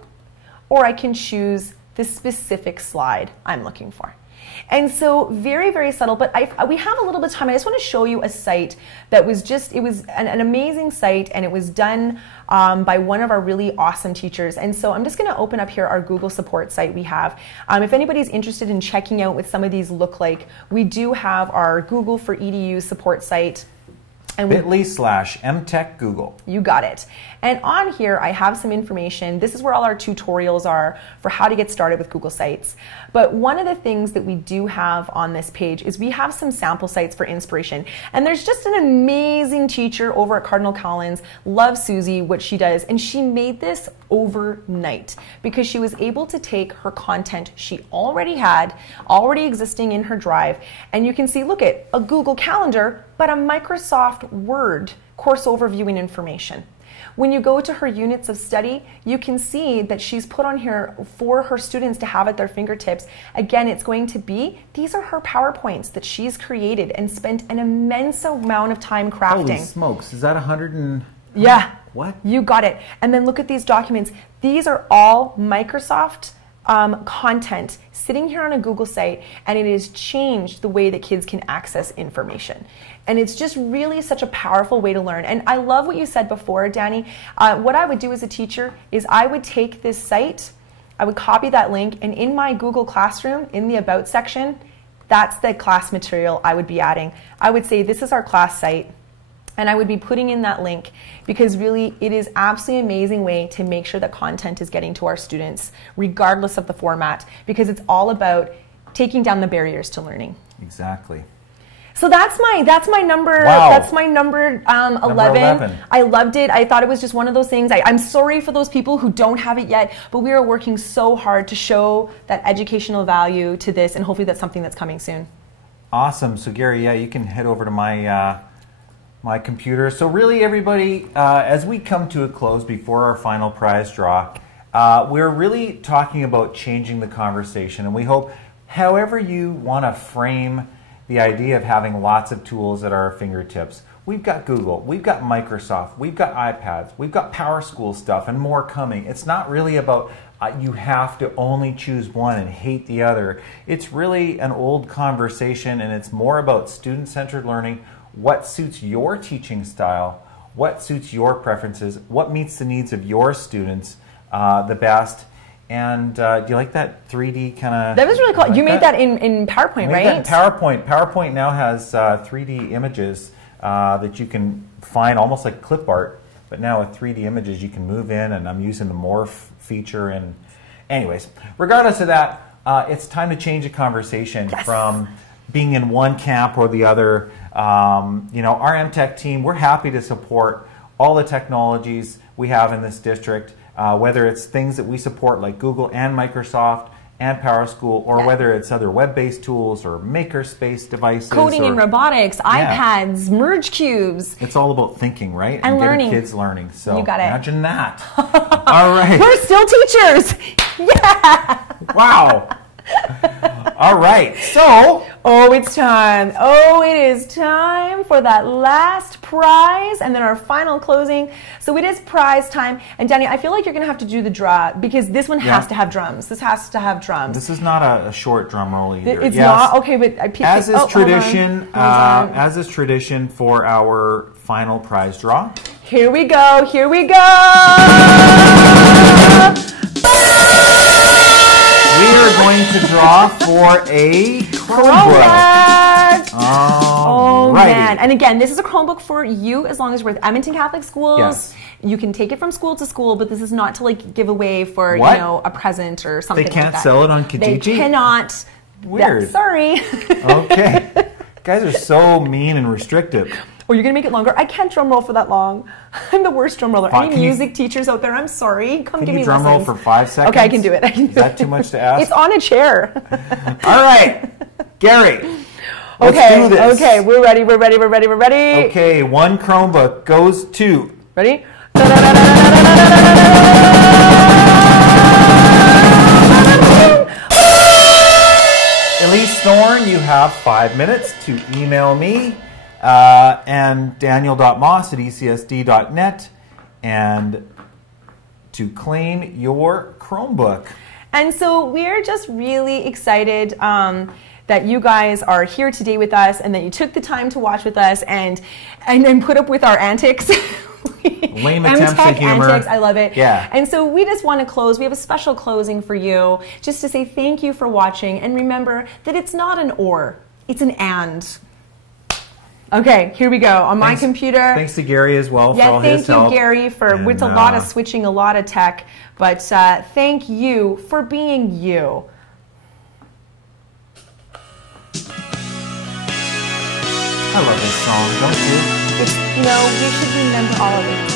or I can choose the specific slide I'm looking for. And so very, very subtle, but we have a little bit of time. I just want to show you a site that was just, it was an amazing site, and it was done by one of our really awesome teachers. And so I'm just going to open up here our Google support site we have. If anybody's interested in checking out what some of these look like, we do have our Google for EDU support site. bit.ly/Emtech Google. You got it. And on here, I have some information. This is where all our tutorials are for how to get started with Google Sites. But one of the things that we do have on this page is we have some sample sites for inspiration. And there's just an amazing teacher over at Cardinal Collins. Love Susie, what she does. And she made this overnight because she was able to take her content she already had, already existing in her drive. And you can see, look at a Google Calendar, but a Microsoft Word course overview and information. When you go to her units of study, you can see that she's put on here for her students to have at their fingertips. Again, it's going to be, these are her PowerPoints that she's created and spent an immense amount of time crafting. Holy smokes, is that 100 and... Yeah. What? You got it. And then look at these documents. These are all Microsoft content sitting here on a Google site, and it has changed the way that kids can access information. And it's just really such a powerful way to learn. And I love what you said before, Danny. What I would do as a teacher is I would take this site, I would copy that link, and in my Google Classroom, in the About section, that's the class material I would be adding. I would say, this is our class site. And I would be putting in that link because really it is absolutely an amazing way to make sure that content is getting to our students regardless of the format, because it's all about taking down the barriers to learning. Exactly. So that's my number. Wow. That's my number 11. I loved it. I thought it was just one of those things. I'm sorry for those people who don't have it yet, but we are working so hard to show that educational value to this, and hopefully that's something that's coming soon. Awesome. So Gary, yeah, you can head over to my my computer. So really, everybody, as we come to a close before our final prize draw, we're really talking about changing the conversation, and we hope, however you want to frame the idea of having lots of tools at our fingertips. We've got Google, we've got Microsoft, we've got iPads, we've got PowerSchool stuff, and more coming. It's not really about you have to only choose one and hate the other. It's really an old conversation, and it's more about student-centered learning. What suits your teaching style? What suits your preferences? What meets the needs of your students the best? And do you like that 3D kind of... That was really cool. You made that in PowerPoint, right? That in PowerPoint. PowerPoint now has 3D images that you can find almost like clip art, but now with 3D images you can move in, and I'm using the morph feature. And anyways, regardless of that, it's time to change the conversation from being in one camp or the other. You know, our Emtech team, we're happy to support all the technologies we have in this district, whether it's things that we support like Google and Microsoft and PowerSchool, or whether it's other web-based tools or makerspace devices. Coding and robotics, iPads, merge cubes. It's all about thinking, right? And learning. Getting kids learning. So you got it. Imagine that. All right. We're still teachers. Yeah. Wow. All right. So. Oh, it's time. Oh, it is time for that last prize and then our final closing. So it is prize time. And Danny, I feel like you're going to have to do the draw because this one has to have drums. This has to have drums. This is not a short drum roll either. It's not? Okay, but I picked as is tradition, hold on. as is tradition for our final prize draw. Here we go. Here we go. We are going to draw for a Chromebook. Oh, man. And again, this is a Chromebook for you as long as we're with Edmonton Catholic schools. Yes. You can take it from school to school, but this is not to like give away for, What? you know, a present or something like that. They can't sell it on Kijiji? They cannot. Weird. Sorry. Okay. You guys are so mean and restrictive. Oh, you're going to make it longer? I can't drum roll for that long. I'm the worst drum roller. Any music teachers out there, I'm sorry. Come give me lessons. Can you drum roll for 5 seconds? Okay, I can do it. I can do Is that too much to ask? It's on a chair. All right. Gary, let's do this. Okay, we're ready, we're ready, we're ready, we're ready. Okay, one Chromebook goes to... Ready? Elise Thorne, you have 5 minutes to email me and daniel.moss@ecsd.net and to claim your Chromebook. And so we're just really excited that you guys are here today with us and that you took the time to watch with us and put up with our antics. Lame attempts at humor. Antics, I love it. Yeah. And so we just want to close. We have a special closing for you just to say thank you for watching. And remember that it's not an or, it's an and. Okay, here we go. On my computer. Thanks to Gary as well for all his help. Thank you, Gary, for it's a lot of switching, a lot of tech. But thank you for being you. I love this song, don't you? You know, we should remember all of it.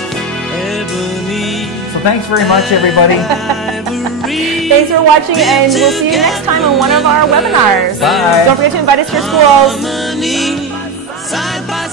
So thanks very much, everybody. Thanks for watching, and we'll see you next time on one of our webinars. Bye. Don't forget to invite us to your schools. Side by